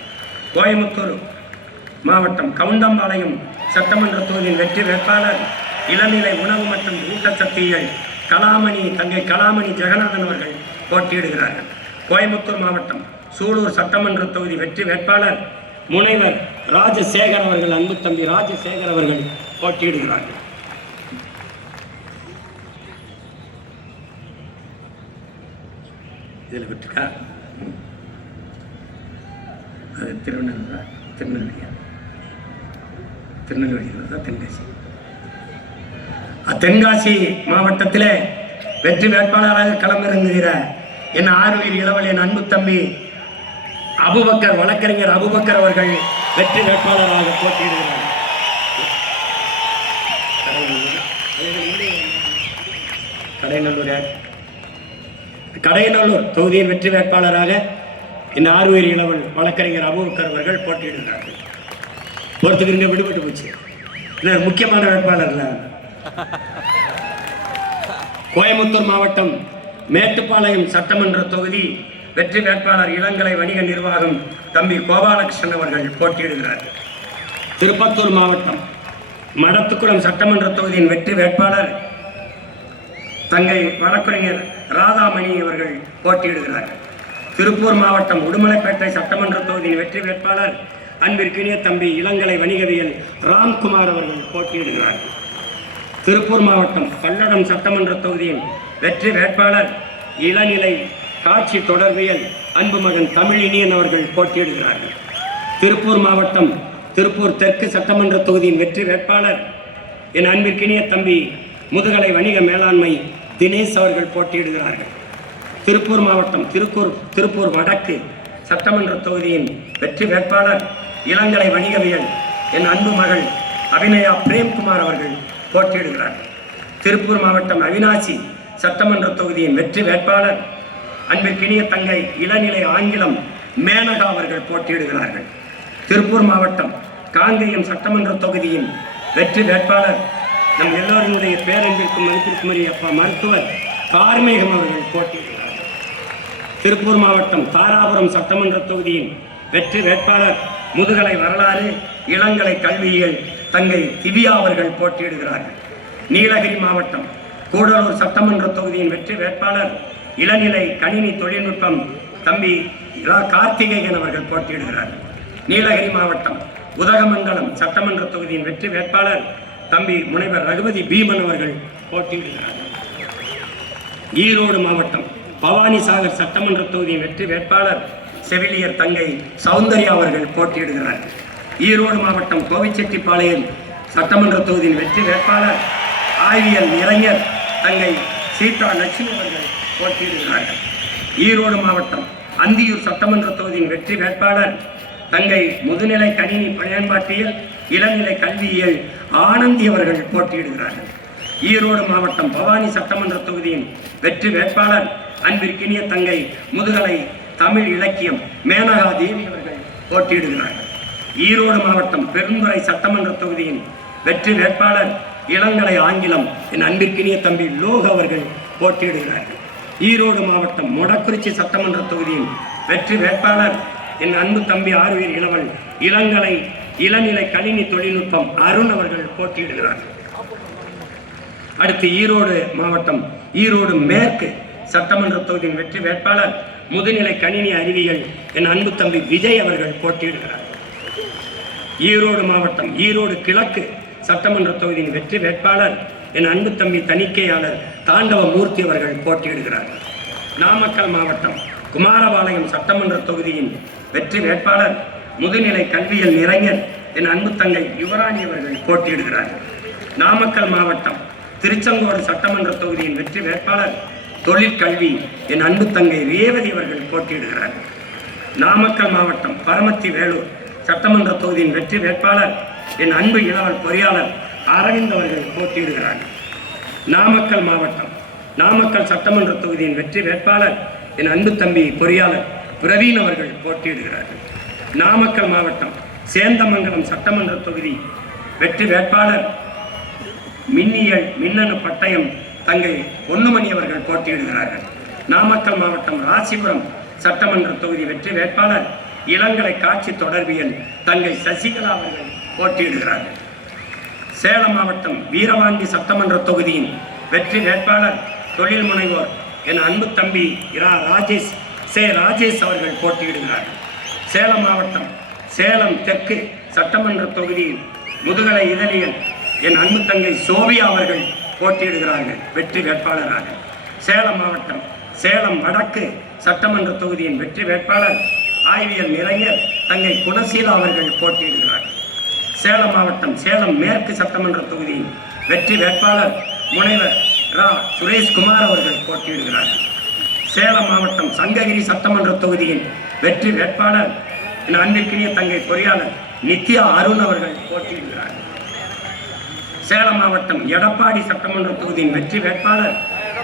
கோயம்புத்தூர் மாவட்டம் கவுண்டம்பாளையம் சட்டமன்ற தொகுதியின் வெற்றி வேட்பாளர் இளநிலை உணவு மற்றும் ஊட்டச்சத்தியல் தங்கை கலாமணி ஜெகநாதன் அவர்கள் போட்டியிடுகிறார்கள். கோயம்புத்தூர் மாவட்டம் சூலூர் சட்டமன்ற தொகுதி வெற்றி வேட்பாளர் முனைவர் ராஜசேகர் அவர்கள் அன்பு தம்பி ராஜசேகர் அவர்கள் போட்டியிடுகிறார்கள். இதில் விட்டுக்கா அது திருநெல்வேலியில் தான் தென்காசி. தென்காசி மாவட்டத்தில் வெற்றி வேட்பாளராக களமிறங்குகிற என் ஆர்வீர் இளவல் என் அன்பு தம்பி அபுபக்கர் வழக்கறிஞர் அபுபக்கர் அவர்கள் வெற்றி வேட்பாளராக போட்டியிடுகிறார். கடையநல்லூர் தொகுதியின் வெற்றி வேட்பாளராக இந்த ஆர்வீர் இளவல் வழக்கறிஞர் அபுபக்கர் அவர்கள் போட்டியிடுகிறார்கள். ஒருத்தருக்கு இங்கே விடுபட்டு போச்சு, முக்கியமான வேட்பாளர்ல. கோயம்புத்தூர் மாவட்டம் மேட்டுப்பாளையம் சட்டமன்ற தொகுதி வெற்றி வேட்பாளர் இளங்கலை வணிக நிர்வாகம் தம்பி கோபாலகிருஷ்ணன் அவர்கள் போட்டியிடுகிறார்கள். திருப்பத்தூர் மாவட்டம் மடத்துக்குளம் சட்டமன்ற தொகுதியின் வெற்றி வேட்பாளர் தங்கை வழக்கறிஞர் ராதாமணி அவர்கள் போட்டியிடுகிறார்கள். திருப்பூர் மாவட்டம் உடுமலைப்பேட்டை சட்டமன்ற தொகுதியின் வெற்றி வேட்பாளர் அன்பிற்கினிய தம்பி இளங்கலை வணிகவியல் ராம்குமார் அவர்கள் போட்டியிடுகிறார்கள். திருப்பூர் மாவட்டம் பல்லடம் சட்டமன்ற தொகுதியின் வெற்றி வேட்பாளர் இளநிலை காட்சி தொடர்பியல் அன்பு மகன் தமிழினியன் அவர்கள் போட்டியிடுகிறார்கள். திருப்பூர் மாவட்டம் திருப்பூர் தெற்கு சட்டமன்ற தொகுதியின் வெற்றி வேட்பாளர் என் அன்பிற்கினிய தம்பி முதுகலை வணிக மேலாண்மை தினேஷ் அவர்கள் போட்டியிடுகிறார்கள். திருப்பூர் மாவட்டம் திருப்பூர் வடக்கு சட்டமன்ற தொகுதியின் வெற்றி வேட்பாளர் இளங்கலை வணிகவியல் என் அன்பு மகள் அபிநயா பிரேம்குமார் அவர்கள் போட்டியிடுகிறார்கள். திருப்பூர் மாவட்டம் அவினாசி சட்டமன்ற தொகுதியின் வெற்றி வேட்பாளர் அன்பிற்கினிய தங்கை இளநிலை ஆங்கிலம் மேனகா அவர்கள் போட்டியிடுகிறார்கள். திருப்பூர் மாவட்டம் காங்கேயம் சட்டமன்ற தொகுதியின் வெற்றி வேட்பாளர் நம் எல்லோருடைய பேரன்பிற்கும் மதிப்பிற்குரிய அப்பா மருத்துவர் கார்மேகம் அவர்கள் போட்டியிடுகிறார்கள். திருப்பூர் மாவட்டம் தாராபுரம் சட்டமன்ற தொகுதியின் வெற்றி வேட்பாளர் முதுகலை வரலாறு இளங்கலை கல்வியியல் தங்கை திவ்யா அவர்கள் போட்டியிடுகிறார்கள். நீலகிரி மாவட்டம் கூடலூர் சட்டமன்ற தொகுதியின் வெற்றி வேட்பாளர் இளநிலை கணினி தொழில்நுட்பம் தம்பி கார்த்திகேயன் அவர்கள் போட்டியிடுகிறார்கள். நீலகிரி மாவட்டம் உதகமண்டலம் சட்டமன்ற தொகுதியின் வெற்றி வேட்பாளர் தம்பி முனைவர் ரகுபதி பீமன் அவர்கள் போட்டியிடுகிறார்கள். ஈரோடு மாவட்டம் பவானிசாகர் சட்டமன்ற தொகுதியின் வெற்றி வேட்பாளர் செவிலியர் தங்கை சௌந்தர்யா அவர்கள் போட்டியிடுகிறார்கள். ஈரோடு மாவட்டம் கோவிச்செட்டிப்பாளையம் சட்டமன்ற தொகுதியின் வெற்றி வேட்பாளர் ஆய்வியல் இளைஞர் தங்கை சீதா லட்சுமி அவர்கள் போட்டியிடுகிறார்கள். ஈரோடு மாவட்டம் அந்தியூர் சட்டமன்ற தொகுதியின் வெற்றி வேட்பாளர் தங்கை முதுநிலை கணினி பயன்பாட்டியல் இளநிலை கல்வியியல் ஆனந்தி அவர்கள் போட்டியிடுகிறார்கள். ஈரோடு மாவட்டம் பவானி சட்டமன்ற தொகுதியின் வெற்றி வேட்பாளர் அன்பிற்கினிய தங்கை முதுகலை தமிழ் இலக்கியம் மேனகா தேவி அவர்கள் போட்டியிடுகிறார்கள். ஈரோடு மாவட்டம் பெருந்துறை சட்டமன்ற தொகுதியின் வெற்றி வேட்பாளர் இளங்கலை ஆங்கிலம் என் அன்பிற்கினிய தம்பி லோக் அவர்கள் போட்டியிடுகிறார்கள். ஈரோடு மாவட்டம் மொடக்குறிச்சி சட்டமன்ற தொகுதியின் வெற்றி வேட்பாளர் என் அன்பு தம்பி ஆர்வீர் இளவல் இளநிலை கணினி தொழில்நுட்பம் அருண் அவர்கள் போட்டியிடுகிறார்கள். அடுத்து ஈரோடு மாவட்டம் ஈரோடு மேற்கு சட்டமன்ற தொகுதியின் வெற்றி வேட்பாளர் முதுநிலை கணினி அறிவியல் என் அன்பு தம்பி விஜய் அவர்கள் போட்டியிடுகிறார்கள். ஈரோடு மாவட்டம் ஈரோடு கிழக்கு சட்டமன்ற தொகுதியின் வெற்றி வேட்பாளர் என் அன்பு தம்பி தணிக்கையாளர் தாண்டவ மூர்த்தி அவர்கள் போட்டியிடுகிறார்கள். நாமக்கல் மாவட்டம் குமாரபாளையம் சட்டமன்ற தொகுதியின் வெற்றி வேட்பாளர் முதுநிலை கல்வியல் நிறைஞர் என் அன்பு தங்கை யுவராணி அவர்கள் போட்டியிடுகிறார்கள். நாமக்கல் மாவட்டம் திருச்செங்கோடு சட்டமன்ற தொகுதியின் வெற்றி வேட்பாளர் தொழிற்கல்வி என் அன்பு தங்கை ரேவதி அவர்கள் போட்டியிடுகிறார்கள். நாமக்கல் மாவட்டம் பரமத்தி வேலூர் சட்டமன்ற தொகுதியின் வெற்றி வேட்பாளர் என் அன்பு இளவல் பொறியாளர் அரவிந்த் அவர்கள் போட்டியிடுகிறார்கள். நாமக்கல் மாவட்டம் நாமக்கல் சட்டமன்ற தொகுதியின் வெற்றி வேட்பாளர் என் அன்பு தம்பி பொறியாளர் பிரவீன் அவர்கள் போட்டியிடுகிறார்கள். நாமக்கல் மாவட்டம் சேந்தமங்கலம் சட்டமன்ற தொகுதி வெற்றி வேட்பாளர் மின்னியல் மின்னணு பட்டயம் தங்கை பொன்னுமணி அவர்கள் போட்டியிடுகிறார்கள். நாமக்கல் மாவட்டம் ராசிபுரம் சட்டமன்ற தொகுதி வெற்றி வேட்பாளர் இளங்கலை காட்சி தொடர்பியல் தங்கை சசிகலா அவர்கள் போட்டியிடுகிறார்கள். சேலம் மாவட்டம் வீரவாண்டி சட்டமன்ற தொகுதியின் வெற்றி வேட்பாளர் தொழில் முனைவோர் என் அன்பு தம்பி ராஜேஷ் அவர்கள் போட்டியிடுகிறார்கள். சேலம் மாவட்டம் சேலம் தெற்கு சட்டமன்ற தொகுதியில் முதுகலை இதழியல் என் அன்பு தங்கை சோபியா அவர்கள் போட்டியிடுகிறார்கள் வெற்றி வேட்பாளராக. சேலம் மாவட்டம் சேலம் வடக்கு சட்டமன்ற தொகுதியின் வெற்றி வேட்பாளர் ஆய்வியல் நிறைஞர் தங்கை குணசீலா அவர்கள் போட்டியிடுகிறார்கள். சேலம் மாவட்டம் சேலம் மேற்கு சட்டமன்ற தொகுதியின் வெற்றி வேட்பாளர் முனைவர் சுரேஷ்குமார் அவர்கள் போட்டியிடுகிறார்கள். சேலம் மாவட்டம் சங்ககிரி சட்டமன்ற தொகுதியின் வெற்றி வேட்பாளர் என் அன்பிற்கினிய தங்கை பொறியாளர் நித்யா அருண் அவர்கள் போட்டியிடுகிறார்கள். சேலம் மாவட்டம் எடப்பாடி சட்டமன்ற தொகுதியின் வெற்றி வேட்பாளர்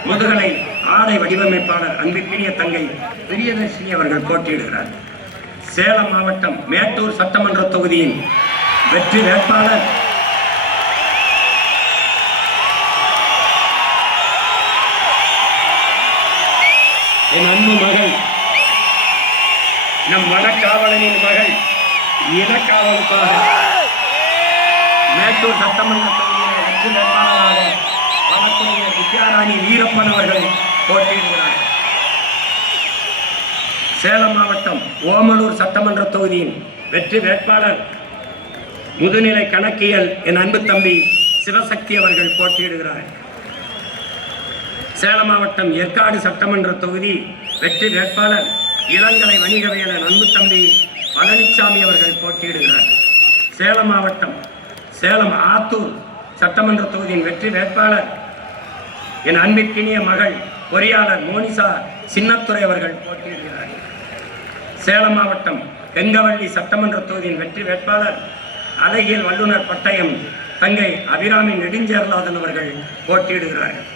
முதுகலை ஆடை வடிவமைப்பாளர் அன்பிற்கினிய தங்கை பிரியதர்ஷினி அவர்கள் போட்டியிடுகிறார். சேலம் மாவட்டம் மேட்டூர் சட்டமன்ற தொகுதியின் வெற்றி வேட்பாளர் என் அன்பு மகள் நம் வனக்காவலனின் மகள் இனக்காவலுக்காக மேட்டூர் சட்டமன்ற தொகுதியின் வெற்றி வேட்பாளராக வழக்கறிஞர் வித்யாராணி வீரப்பன் அவர்கள் போட்டியிடுகிறார். சேலம் மாவட்டம் ஓமலூர் சட்டமன்ற தொகுதியின் வெற்றி வேட்பாளர் முதுநிலை கணக்கியல் என் அன்பு தம்பி சிவசக்தி அவர்கள் போட்டியிடுகிறார். சேலம் மாவட்டம் ஏற்காடு சட்டமன்ற தொகுதி வெற்றி வேட்பாளர் இளங்கலை வணிகவியல் என் அன்பு தம்பி பழனிசாமி அவர்கள் போட்டியிடுகிறார். சேலம் மாவட்டம் சேலம் ஆத்தூர் சட்டமன்ற தொகுதியின் வெற்றி வேட்பாளர் என் அன்பிற்கினிய மகள் பொறியாளர் மோனிசா சின்னத்துறை அவர்கள் போட்டியிடுகிறார். சேலம் மாவட்டம் கெங்கவள்ளி சட்டமன்ற தொகுதியின் வெற்றி வேட்பாளர் அழகியல் வல்லுநர் பட்டயம் தங்கை அபிராமி நெடுஞ்சேரலாதன் அவர்கள் போட்டியிடுகிறார்கள்.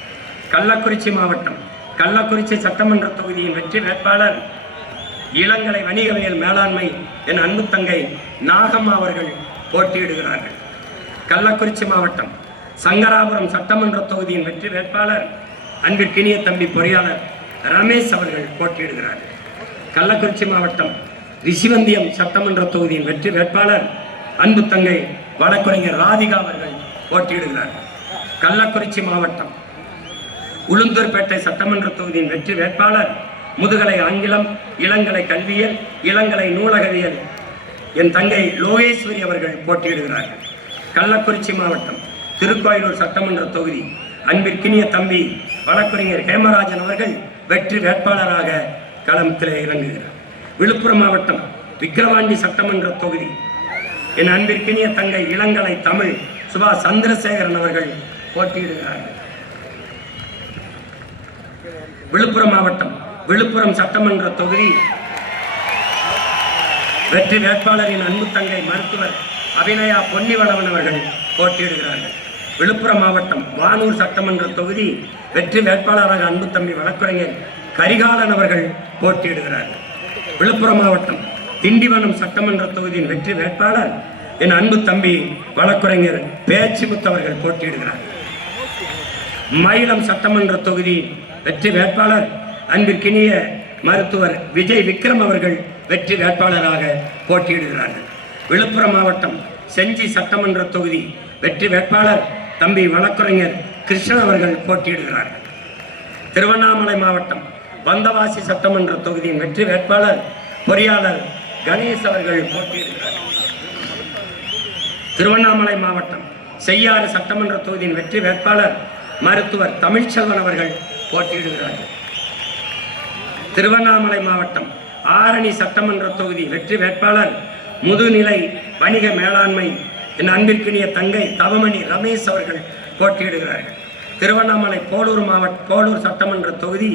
கள்ளக்குறிச்சி மாவட்டம் கள்ளக்குறிச்சி சட்டமன்ற தொகுதியின் வெற்றி வேட்பாளர் இளங்கலை வணிகவியல் மேலாண்மை என் அன்பு தங்கை நாகம்மா அவர்கள் போட்டியிடுகிறார்கள். கள்ளக்குறிச்சி மாவட்டம் சங்கராபுரம் சட்டமன்ற தொகுதியின் வெற்றி வேட்பாளர் அன்பிற்கினிய தம்பி பொறியாளர் ரமேஷ் அவர்கள் போட்டியிடுகிறார்கள். கள்ளக்குறிச்சி மாவட்டம் ரிஷிவந்தியம் சட்டமன்ற தொகுதியின் வெற்றி வேட்பாளர் அன்பு தங்கை வழக்கறிஞர் ராதிகா அவர்கள் போட்டியிடுகிறார்கள். கள்ளக்குறிச்சி மாவட்டம் உளுந்தூர்பேட்டை சட்டமன்ற தொகுதியின் வெற்றி வேட்பாளர் முதுகலை ஆங்கிலம் இளங்கலை கல்வியல் இளங்கலை நூலகவியல் என் தங்கை லோகேஸ்வரி அவர்கள் போட்டியிடுகிறார்கள். கள்ளக்குறிச்சி மாவட்டம் திருக்கோயிலூர் சட்டமன்ற தொகுதி அன்பிற்கினிய தம்பி வழக்கறிஞர் ஹேமராஜன் அவர்கள் வெற்றி வேட்பாளராக களத்தில் இறங்குகிறார். விழுப்புரம் மாவட்டம் விக்கிரவாண்டி சட்டமன்ற தொகுதி என் அன்பிற்கினிய தங்கை இளங்கலை தமிழ் சுபா சந்திரசேகரன் அவர்கள் போட்டியிடுகிறார்கள். விழுப்புரம் மாவட்டம் விழுப்புரம் சட்டமன்ற தொகுதி வெற்றி வேட்பாளரின் அன்பு தங்கை மருத்துவர் அபிநயா பொன்னிவளவன் அவர்கள் போட்டியிடுகிறார்கள். விழுப்புரம் மாவட்டம் வானூர் சட்டமன்ற தொகுதி வெற்றி வேட்பாளராக அன்பு தம்பி வழக்கறிஞர் கரிகாலன் அவர்கள் போட்டியிடுகிறார்கள். விழுப்புரம் மாவட்டம் திண்டிவனம் சட்டமன்ற தொகுதியின் வெற்றி வேட்பாளர் என் அன்பு தம்பி வழக்கறிஞர் பேச்சிமுத்து அவர்கள் போட்டியிடுகிறார். மயிலம் சட்டமன்ற தொகுதி வெற்றி வேட்பாளர் அன்பிற்கினிய மருத்துவர் விஜய் விக்ரம் அவர்கள் வெற்றி வேட்பாளராக போட்டியிடுகிறார்கள். விழுப்புரம் மாவட்டம் செஞ்சி சட்டமன்ற தொகுதி வெற்றி வேட்பாளர் தம்பி வழக்கறிஞர் கிருஷ்ணன் அவர்கள் போட்டியிடுகிறார்கள். திருவண்ணாமலை மாவட்டம் வந்தவாசி சட்டமன்ற தொகுதியின் வெற்றி வேட்பாளர் பொறியாளர் கணேஷ் அவர்கள் போட்டியிடுகிறார். திருவண்ணாமலை மாவட்டம் செய்யாறு சட்டமன்ற தொகுதியின் வெற்றி வேட்பாளர் மருத்துவர் தமிழ்ச்செல்வன் அவர்கள் போட்டியிடுகிறார்கள். திருவண்ணாமலை மாவட்டம் ஆரணி சட்டமன்ற தொகுதி வெற்றி வேட்பாளர் முதுநிலை வணிக மேலாண்மை என் அன்பிற்கினிய தங்கை தவமணி ரமேஷ் அவர்கள் போட்டியிடுகிறார்கள். திருவண்ணாமலை போலூர் சட்டமன்ற தொகுதி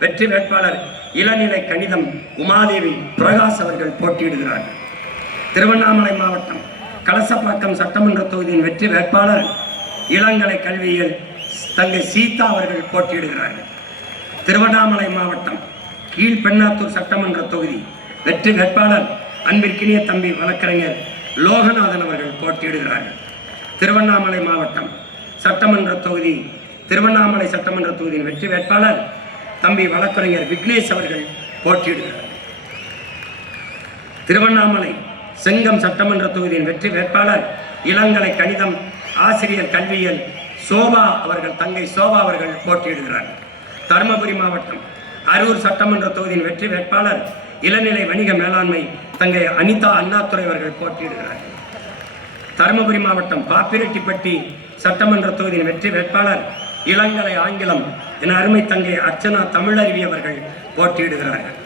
வெற்றி வேட்பாளர் இளநிலை கணிதம் உமாதேவி பிரகாஷ் அவர்கள் போட்டியிடுகிறார்கள். திருவண்ணாமலை மாவட்டம் கலசப்பாக்கம் சட்டமன்ற தொகுதியின் வெற்றி வேட்பாளர் இளங்கலை கல்வியில் தங்கை சீதா அவர்கள் போட்டியிடுகிறார்கள். திருவண்ணாமலை மாவட்டம் கீழ்பெண்ணாத்தூர் சட்டமன்ற தொகுதி வெற்றி வேட்பாளர் அன்பிற்கினிய தம்பி வழக்கறிஞர் லோகநாதன் அவர்கள் போட்டியிடுகிறார்கள். திருவண்ணாமலை மாவட்டம் திருவண்ணாமலை சட்டமன்ற தொகுதியின் வெற்றி வேட்பாளர் தம்பி வழக்கறிஞர் விக்னேஷ் அவர்கள் போட்டியிடுகிறார்கள். திருவண்ணாமலை செங்கம் சட்டமன்ற தொகுதியின் வெற்றி வேட்பாளர் இளங்கலை கணிதம் ஆசிரியர் கல்வியியல் சோபா அவர்கள் தங்கை சோபா அவர்கள் போட்டியிடுகிறார்கள். தருமபுரி மாவட்டம் அரூர் சட்டமன்ற தொகுதியின் வெற்றி வேட்பாளர் இளநிலை வணிக மேலாண்மை தங்கை அனிதா அண்ணாதுரை அவர்கள் போட்டியிடுகிறார்கள். தருமபுரி மாவட்டம் பாப்பிரெட்டிப்பட்டி சட்டமன்ற தொகுதியின் வெற்றி வேட்பாளர் இளங்கலை ஆங்கிலம் என அருமை தங்கை அர்ச்சனா தமிழருவி அவர்கள் போட்டியிடுகிறார்கள்.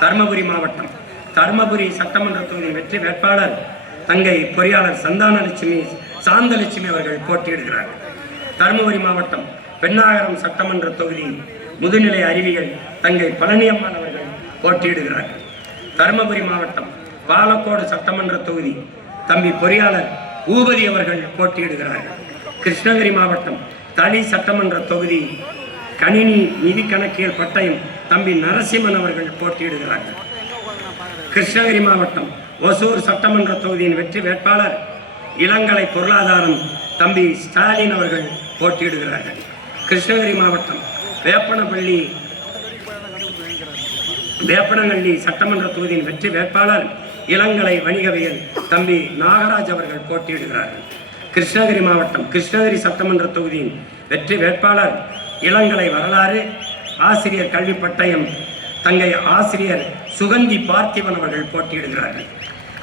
தருமபுரி மாவட்டம் தருமபுரி சட்டமன்ற தொகுதியின் வெற்றி வேட்பாளர் தங்கை பொறியாளர் சாந்தலட்சுமி அவர்கள் போட்டியிடுகிறார்கள். தருமபுரி மாவட்டம் பெண்ணாகரம் சட்டமன்ற தொகுதி முதுநிலை அறிவியல் தங்கை பழனியம்மாள் அவர்கள் போட்டியிடுகிறார்கள். தருமபுரி மாவட்டம் பாலக்கோடு சட்டமன்ற தொகுதி தம்பி பொறியாளர் பூபதி அவர்கள் போட்டியிடுகிறார்கள். கிருஷ்ணகிரி மாவட்டம் தளி சட்டமன்ற தொகுதி கணினி நிதி கணக்கியல் பட்டயம் தம்பி நரசிம்மன் அவர்கள் போட்டியிடுகிறார்கள். கிருஷ்ணகிரி மாவட்டம் ஒசூர் சட்டமன்ற தொகுதியின் வெற்றி வேட்பாளர் இளங்கலை பொருளாதாரம் தம்பி ஸ்டாலின் அவர்கள் போட்டியிடுகிறார்கள். கிருஷ்ணகிரி மாவட்டம் வேப்பனங்கள்ளி சட்டமன்ற தொகுதியின் வெற்றி வேட்பாளர் இளங்கலை வணிகவியல் தம்பி நாகராஜ் அவர்கள் போட்டியிடுகிறார்கள். கிருஷ்ணகிரி மாவட்டம் கிருஷ்ணகிரி சட்டமன்ற தொகுதியின் வெற்றி வேட்பாளர் இளங்கலை வரலாறு ஆசிரியர் கல்வி பட்டயம் தங்கை ஆசிரியர் சுகந்தி பார்த்திபன் அவர்கள் போட்டியிடுகிறார்கள்.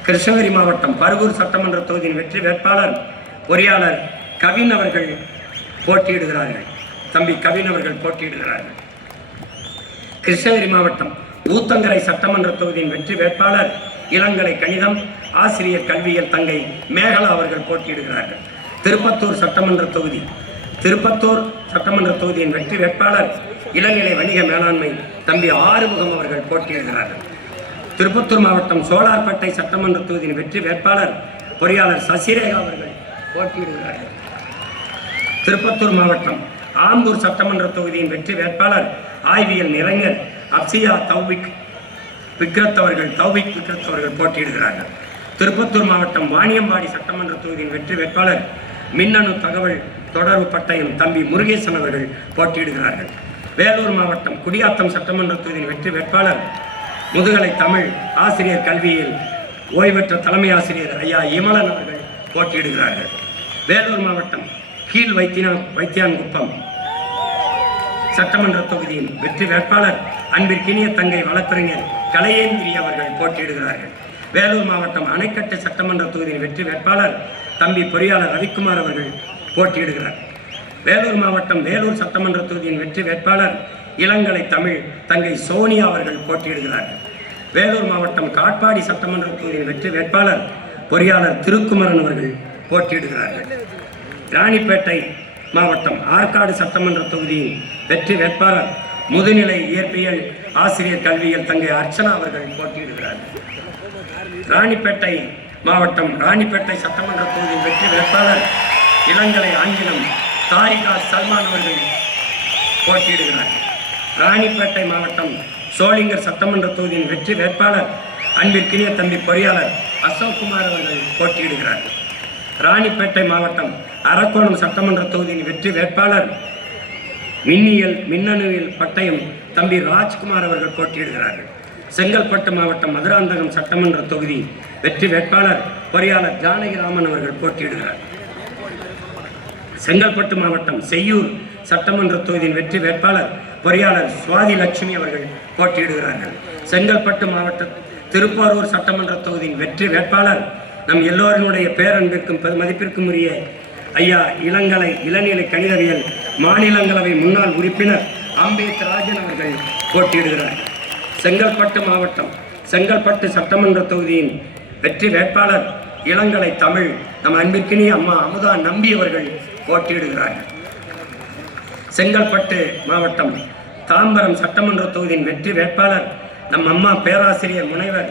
கிருஷ்ணகிரி மாவட்டம் பர்கூர் சட்டமன்ற தொகுதியின் வெற்றி வேட்பாளர் பொறியாளர் கவின் அவர்கள் போட்டியிடுகிறார்கள். தம்பி கவின் அவர்கள் போட்டியிடுகிறார்கள். கிருஷ்ணகிரி மாவட்டம் ஊத்தங்கரை சட்டமன்ற தொகுதியின் வெற்றி வேட்பாளர் இளங்கலை கணிதம் ஆசிரியர் கல்வியல் தங்கை மேகலா அவர்கள் போட்டியிடுகிறார்கள். திருப்பத்தூர் சட்டமன்ற தொகுதியின் வெற்றி வேட்பாளர் இளநிலை வணிக மேலாண்மை தம்பி ஆறுமுகம் அவர்கள் போட்டியிடுகிறார்கள். திருப்பத்தூர் மாவட்டம் சோலார்பேட்டை சட்டமன்ற தொகுதியின் வெற்றி வேட்பாளர் பொறியாளர் சசிரேகா அவர்கள் போட்டியிடுகிறார்கள். திருப்பத்தூர் மாவட்டம் ஆம்பூர் சட்டமன்ற தொகுதியின் வெற்றி வேட்பாளர் ஆய்வியல் நிறைஞர் அப்சியா தௌபிக் விக்ரத் அவர்கள் போட்டியிடுகிறார்கள். திருப்பத்தூர் மாவட்டம் வாணியம்பாடி சட்டமன்ற தொகுதியின் வெற்றி வேட்பாளர் மின்னணு தகவல் தொடர்பு பட்டயம் தம்பி முருகேசன் அவர்கள் போட்டியிடுகிறார்கள். வேலூர் மாவட்டம் குடியாத்தம் சட்டமன்ற தொகுதியின் வெற்றி வேட்பாளர் முதுகலை தமிழ் ஆசிரியர் கல்வியில் ஓய்வெற்ற தலைமை ஆசிரியர் ஐயா இமலன் அவர்கள் போட்டியிடுகிறார்கள். வேலூர் மாவட்டம் கீழ் வைத்தியான்குப்பம் சட்டமன்ற தொகுதியின் வெற்றி வேட்பாளர் அன்பிற்கினிய தங்கை வழக்கறிஞர் கலையேந்திரி அவர்கள் போட்டியிடுகிறார்கள். வேலூர் மாவட்டம் அணைக்கட்டு சட்டமன்ற தொகுதியின் வெற்றி வேட்பாளர் தம்பி பொறியாளர் ரவிக்குமார் அவர்கள் போட்டியிடுகிறார். வேலூர் மாவட்டம் வேலூர் சட்டமன்ற தொகுதியின் வெற்றி வேட்பாளர் இளங்கலை தமிழ் தங்கை சோனியா அவர்கள் போட்டியிடுகிறார்கள். வேலூர் மாவட்டம் காட்பாடி சட்டமன்ற தொகுதியின் வெற்றி வேட்பாளர் பொறியாளர் திருக்குமரன் அவர்கள் போட்டியிடுகிறார்கள். ராணிப்பேட்டை மாவட்டம் ஆற்காடு சட்டமன்ற தொகுதியின் வெற்றி வேட்பாளர் முதுநிலை இயற்பியல் ஆசிரியர் கல்வியில் தங்கை அர்ச்சனா அவர்கள் போட்டியிடுகிறார்கள். ராணிப்பேட்டை மாவட்டம் ராணிப்பேட்டை சட்டமன்ற தொகுதியின் வெற்றி வேட்பாளர் இளங்கலை ஆங்கிலம் தாரிகா சல்மான் அவர்கள் போட்டியிடுகிறார்கள். ராணிப்பேட்டை மாவட்டம் சோளிங்கர் சட்டமன்ற தொகுதியின் வெற்றி வேட்பாளர் அன்பிற்கினிய தம்பி பொறியாளர் அசோக்குமார் அவர்கள் போட்டியிடுகிறார்கள். ராணிப்பேட்டை மாவட்டம் அரக்கோணம் சட்டமன்ற தொகுதியின் வெற்றி வேட்பாளர் மின்னணுவியல் பட்டயம் தம்பி ராஜ்குமார் அவர்கள் போட்டியிடுகிறார்கள். செங்கல்பட்டு மாவட்டம் மதுராந்தகம் சட்டமன்ற தொகுதி வெற்றி வேட்பாளர் பொறியாளர் ஜானகிராமன் அவர்கள் போட்டியிடுகிறார். செங்கல்பட்டு மாவட்டம் செய்யூர் சட்டமன்ற தொகுதியின் வெற்றி வேட்பாளர் பொறியாளர் சுவாதி லட்சுமி அவர்கள் போட்டியிடுகிறார்கள். செங்கல்பட்டு மாவட்டம் திருப்போரூர் சட்டமன்ற தொகுதியின் வெற்றி வேட்பாளர் நம் எல்லோருடைய பேரன்பிற்கும் மதிப்பிற்கும் உரிய ஐயா இளநிலை கணிதவியல் மாநிலங்களவை முன்னாள் உறுப்பினர் அம்பேத்கர் ராஜன் அவர்கள் போட்டியிடுகிறார். செங்கல்பட்டு மாவட்டம் செங்கல்பட்டு சட்டமன்ற தொகுதியின் வெற்றி வேட்பாளர் இளங்கலை தமிழ் நம் அன்பிற்கினிய அம்மா அமுதா நம்பி அவர்கள் போட்டியிடுகிறார்கள். செங்கல்பட்டு மாவட்டம் தாம்பரம் சட்டமன்ற தொகுதியின் வெற்றி வேட்பாளர் நம் அம்மா பேராசிரியர் முனைவர்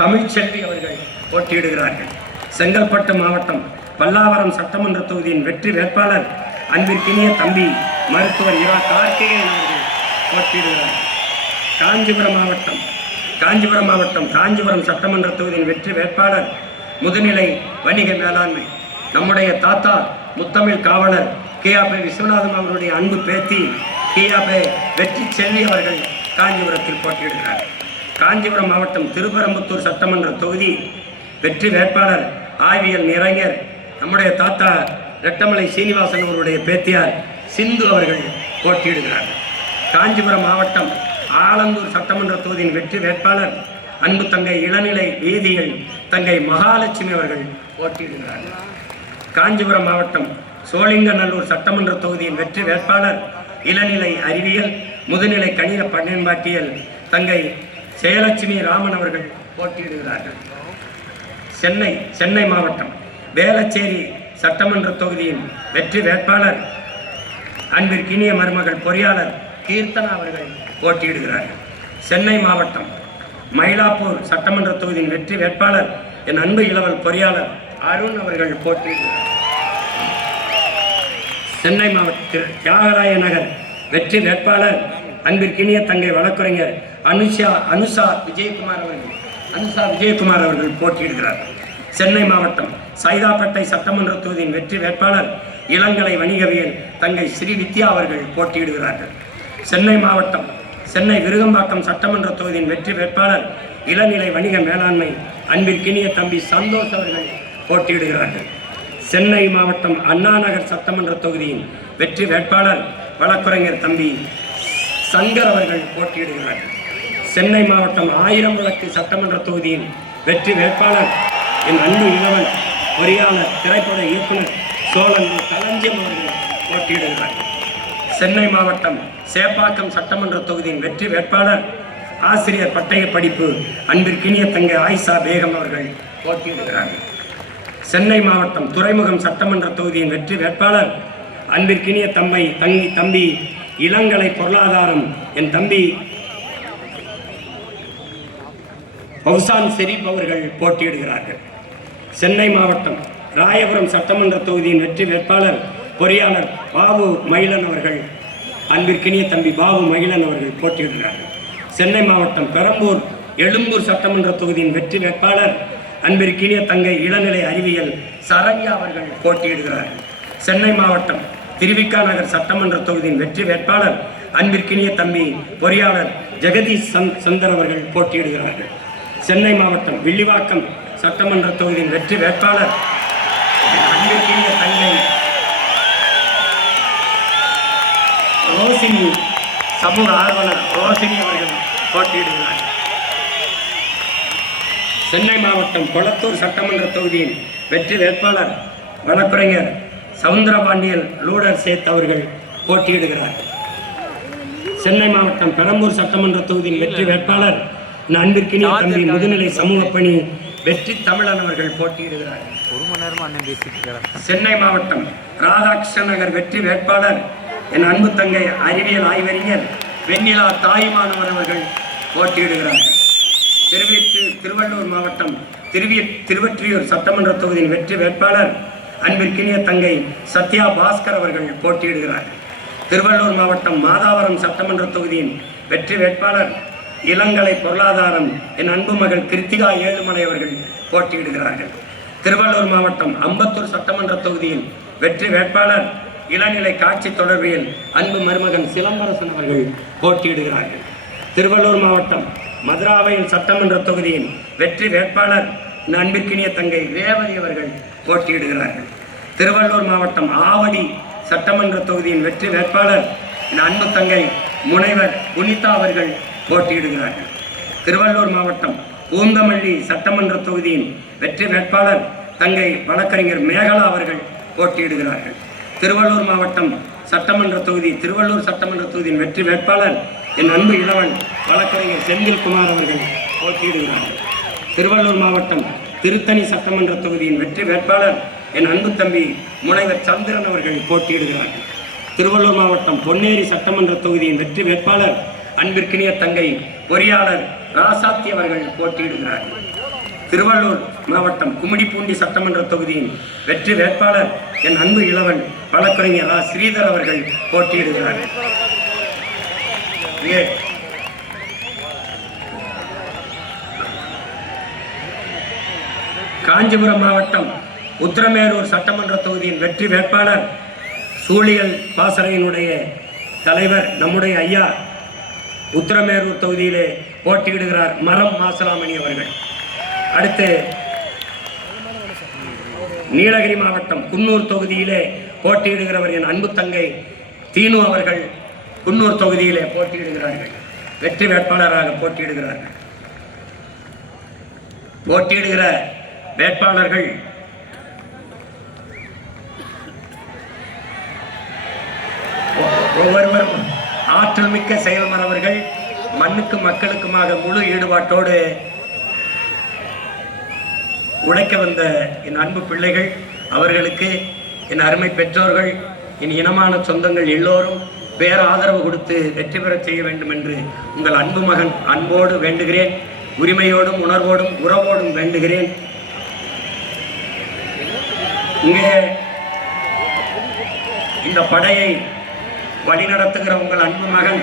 தமிழ்ச்செல்வி அவர்கள் போட்டியிடுகிறார்கள். செங்கல்பட்டு மாவட்டம் பல்லாவரம் சட்டமன்ற தொகுதியின் வெற்றி வேட்பாளர் அன்பிற்கினிய தம்பி மருத்துவர் இரா கார்த்திகேயன் அவர்கள் போட்டியிடுகிறார்கள். காஞ்சிபுரம் மாவட்டம் காஞ்சிபுரம் சட்டமன்ற தொகுதியின் வெற்றி வேட்பாளர் முதுநிலை வணிக மேலாண்மை நம்முடைய தாத்தா முத்தமிழ் காவலர் கே.ஆ.பே. விஸ்வநாதன் அவருடைய அன்பு பேத்தி கே.ஆ.பே. வெற்றி செல்வி அவர்கள் காஞ்சிபுரத்தில் போட்டியிடுகிறார். காஞ்சிபுரம் மாவட்டம் திருப்பரம்புத்தூர் சட்டமன்ற தொகுதி வெற்றி வேட்பாளர் ஆய்வியல் நிறைஞர் நம்முடைய தாத்தா ரெட்டமலை சீனிவாசன் அவருடைய பேத்தியார் சிந்து அவர்கள் போட்டியிடுகிறார்கள். காஞ்சிபுரம் மாவட்டம் ஆலந்தூர் சட்டமன்ற தொகுதியின் வெற்றி வேட்பாளர் அன்பு தங்கை இளநிலை வீதியில் தங்கை மகாலட்சுமி அவர்கள் போட்டியிடுகிறார்கள். காஞ்சிபுரம் மாவட்டம் சோழிங்கநல்லூர் சட்டமன்ற தொகுதியின் வெற்றி வேட்பாளர் இளநிலை அறிவியல் முதுநிலை கணித பன்னெண்பாட்டியல் தங்கை ஜெயலட்சுமி ராமன் அவர்கள் போட்டியிடுகிறார்கள். சென்னை மாவட்டம் வேளச்சேரி சட்டமன்ற தொகுதியின் வெற்றி வேட்பாளர் அன்பிற்கினிய மருமகள் பொறியாளர் கீர்த்தனா அவர்கள் போட்டியிடுகிறார்கள். சென்னை மாவட்டம் மயிலாப்பூர் சட்டமன்ற தொகுதியின் வெற்றி வேட்பாளர் என் அன்பு இளவல் பொறியாளர் அருண் அவர்கள் போட்டியிடுகிறார். சென்னை மாவட்டத்தில் தியாகராய நகர் வெற்றி வேட்பாளர் அன்பிற்கினிய தங்கை வழக்கறிஞர் அனுஷா விஜயகுமார் அவர்கள் போட்டியிடுகிறார். சென்னை மாவட்டம் சைதாப்பேட்டை சட்டமன்ற தொகுதியின் வெற்றி வேட்பாளர் இளங்கலை வணிகவியல் தங்கை ஸ்ரீ வித்யா அவர்கள் போட்டியிடுகிறார்கள். சென்னை மாவட்டம் சென்னை விருகம்பாக்கம் சட்டமன்ற தொகுதியின் வெற்றி வேட்பாளர் இளநிலை வணிக மேலாண்மை அன்பிற்கினிய தம்பி சந்தோஷ் அவர்கள் போட்டியிடுகிறார்கள். சென்னை மாவட்டம் அண்ணாநகர் சட்டமன்ற தொகுதியின் வெற்றி வேட்பாளர் வழக்குரைஞர் தம்பி சங்கர் அவர்கள் போட்டியிடுகிறார்கள். சென்னை மாவட்டம் ஆயிரம் விளக்கு சட்டமன்ற தொகுதியின் வெற்றி வேட்பாளர் என் அன்பு இளவன் பொறியாளர் திரைப்பட இயக்குனர் சோழன் களஞ்சியம் அவர்கள் போட்டியிடுகிறார்கள். சென்னை மாவட்டம் சேப்பாக்கம் சட்டமன்ற தொகுதியின் வெற்றி வேட்பாளர் ஆசிரியர் பட்டய படிப்பு அன்பிற்கினிய தங்கை ஆயிஷா பேகம் அவர்கள் போட்டியிடுகிறார்கள். சென்னை மாவட்டம் துறைமுகம் சட்டமன்ற தொகுதியின் வெற்றி வேட்பாளர் அன்பிற்கினிய தம்பி இளங்கலை பொருளாதாரம் என் தம்பி பௌசான் ஷெரீப் அவர்கள் போட்டியிடுகிறார்கள். சென்னை மாவட்டம் ராயபுரம் சட்டமன்ற தொகுதியின் வெற்றி வேட்பாளர் பொறியாளர் பாபு மயிலன் அவர்கள் அன்பிற்கினிய தம்பி பாபு மயிலன் அவர்கள் போட்டியிடுகிறார்கள். சென்னை மாவட்டம் பெரம்பூர் எழும்பூர் சட்டமன்ற தொகுதியின் வெற்றி வேட்பாளர் அன்பிற்கினிய தங்கை இளநிலை அறிவியல் சரண்யா அவர்கள் போட்டியிடுகிறார்கள். சென்னை மாவட்டம் திருவிக்கா நகர் சட்டமன்ற தொகுதியின் வெற்றி வேட்பாளர் அன்பிற்கினிய தம்பி பொறியாளர் ஜெகதீஷ் சந்தர் அவர்கள் போட்டியிடுகிறார்கள். சென்னை மாவட்டம் வில்லிவாக்கம் சட்டமன்ற தொகுதியின் வெற்றி வேட்பாளர் அன்பிற்கினிய தங்கை ரோசினி சமூக ஆர்வலர் ரோசினி அவர்கள் போட்டியிடுகிறார். சென்னை மாவட்டம் கொளத்தூர் சட்டமன்ற தொகுதியின் வெற்றி வேட்பாளர் வழக்குரைஞர் சவுந்தரபாண்டியல் லூடர் சேத் அவர்கள் போட்டியிடுகிறார். சென்னை மாவட்டம் பெரம்பூர் சட்டமன்ற தொகுதியின் வெற்றி வேட்பாளர் அன்பிற்கினிய தம்பி முதுநிலை சமூக பணி வெற்றி தமிழன் அவர்கள் போட்டியிடுகிறார். சென்னை மாவட்டம் ராதாகிருஷ்ண நகர் வெற்றி வேட்பாளர் என் அன்பு தங்கை அறிவியல் ஆய்வறிஞர் வெண்ணிலா தாய்மானவர் அவர்கள் போட்டியிடுகிறார். திருவள்ளூர் மாவட்டம் திருவொற்றியூர் சட்டமன்ற தொகுதியின் வெற்றி வேட்பாளர் அன்பிற்கினிய தங்கை சத்யா பாஸ்கர் அவர்கள் போட்டியிடுகிறார். திருவள்ளூர் மாவட்டம் மாதாவரம் சட்டமன்ற தொகுதியின் வெற்றி வேட்பாளர் இளங்கலை பொருளாதாரம் என் அன்பு மகள் கிருத்திகா ஏழுமலை அவர்கள் போட்டியிடுகிறார்கள். திருவள்ளூர் மாவட்டம் அம்பத்தூர் சட்டமன்ற தொகுதியின் வெற்றி வேட்பாளர் இளநிலை காட்சி தொடர்பியல் அன்பு மருமகன் சிலம்பரசன் அவர்கள் போட்டியிடுகிறார்கள். திருவள்ளூர் மாவட்டம் மதுராவையில் சட்டமன்ற தொகுதியின் வெற்றி வேட்பாளர் அன்பிற்கினிய தங்கை ரேவதி அவர்கள் போட்டியிடுகிறார்கள். திருவள்ளூர் மாவட்டம் ஆவடி சட்டமன்ற தொகுதியின் வெற்றி வேட்பாளர் அன்பு தங்கை முனைவர் புனிதா அவர்கள் போட்டியிடுகிறார்கள். திருவள்ளூர் மாவட்டம் பூந்தமல்லி சட்டமன்ற தொகுதியின் வெற்றி வேட்பாளர் தங்கை வழக்கறிஞர் மேகலா அவர்கள் போட்டியிடுகிறார்கள். திருவள்ளூர் மாவட்டம் திருவள்ளூர் சட்டமன்ற தொகுதியின் வெற்றி வேட்பாளர் என் அன்பு இளவன் வழக்கறிஞர் செந்தில்குமார் அவர்கள் போட்டியிடுகிறார்கள். திருவள்ளூர் மாவட்டம் திருத்தணி சட்டமன்ற தொகுதியின் வெற்றி வேட்பாளர் என் அன்பு தம்பி முனைவர் சந்திரன் அவர்கள் போட்டியிடுகிறார்கள். திருவள்ளூர் மாவட்டம் பொன்னேரி சட்டமன்ற தொகுதியின் வெற்றி வேட்பாளர் அன்பிற்கினிய தங்கை பொறியாளர் ராசாத்தி அவர்கள் போட்டியிடுகிறார். திருவள்ளூர் மாவட்டம் கும்மிடிப்பூண்டி சட்டமன்ற தொகுதியின் வெற்றி வேட்பாளர் என் அன்பு இளவன் வழக்கறிஞர் ஸ்ரீதர் அவர்கள் போட்டியிடுகிறார். காஞ்சிபுரம் மாவட்டம் உத்திரமேரூர் சட்டமன்ற தொகுதியின் வெற்றி வேட்பாளர் சூழியல் பாசறையினுடைய தலைவர் நம்முடைய ஐயா உத்திரமேரூர் தொகுதியிலே போட்டியிடுகிறார் மரம் மாசலாமணி அவர்கள். அடுத்து நீலகிரி மாவட்டம் குன்னூர் தொகுதியிலே போட்டியிடுகிறவர் என் அன்பு தங்கை தீனு அவர்கள் குன்னூர் தொகுதியிலே போட்டியிடுகிறார்கள். வெற்றி வேட்பாளராக போட்டியிடுகிறார்கள். போட்டியிடுகிற வேட்பாளர்கள் ஒவ்வொருவரும் ஆற்றல் மிக்க செயல்மறவர்கள், மண்ணுக்கும் மக்களுக்குமாக முழு ஈடுபாட்டோடு உழைக்க வந்த என் அன்பு பிள்ளைகள், அவர்களுக்கு என் அருமை பெற்றோர்கள், என் இனமான சொந்தங்கள் எல்லோரும் பேர ஆதரவு கொடுத்து வெற்றி பெற செய்ய வேண்டும் என்று உங்கள் அன்பு மகன் அன்போடு வேண்டுகிறேன். உரிமையோடும் உணர்வோடும் உறவோடும் வேண்டுகிறேன். இங்கே இந்த படையை வழிநடத்துகிற உங்கள் அன்பு மகன்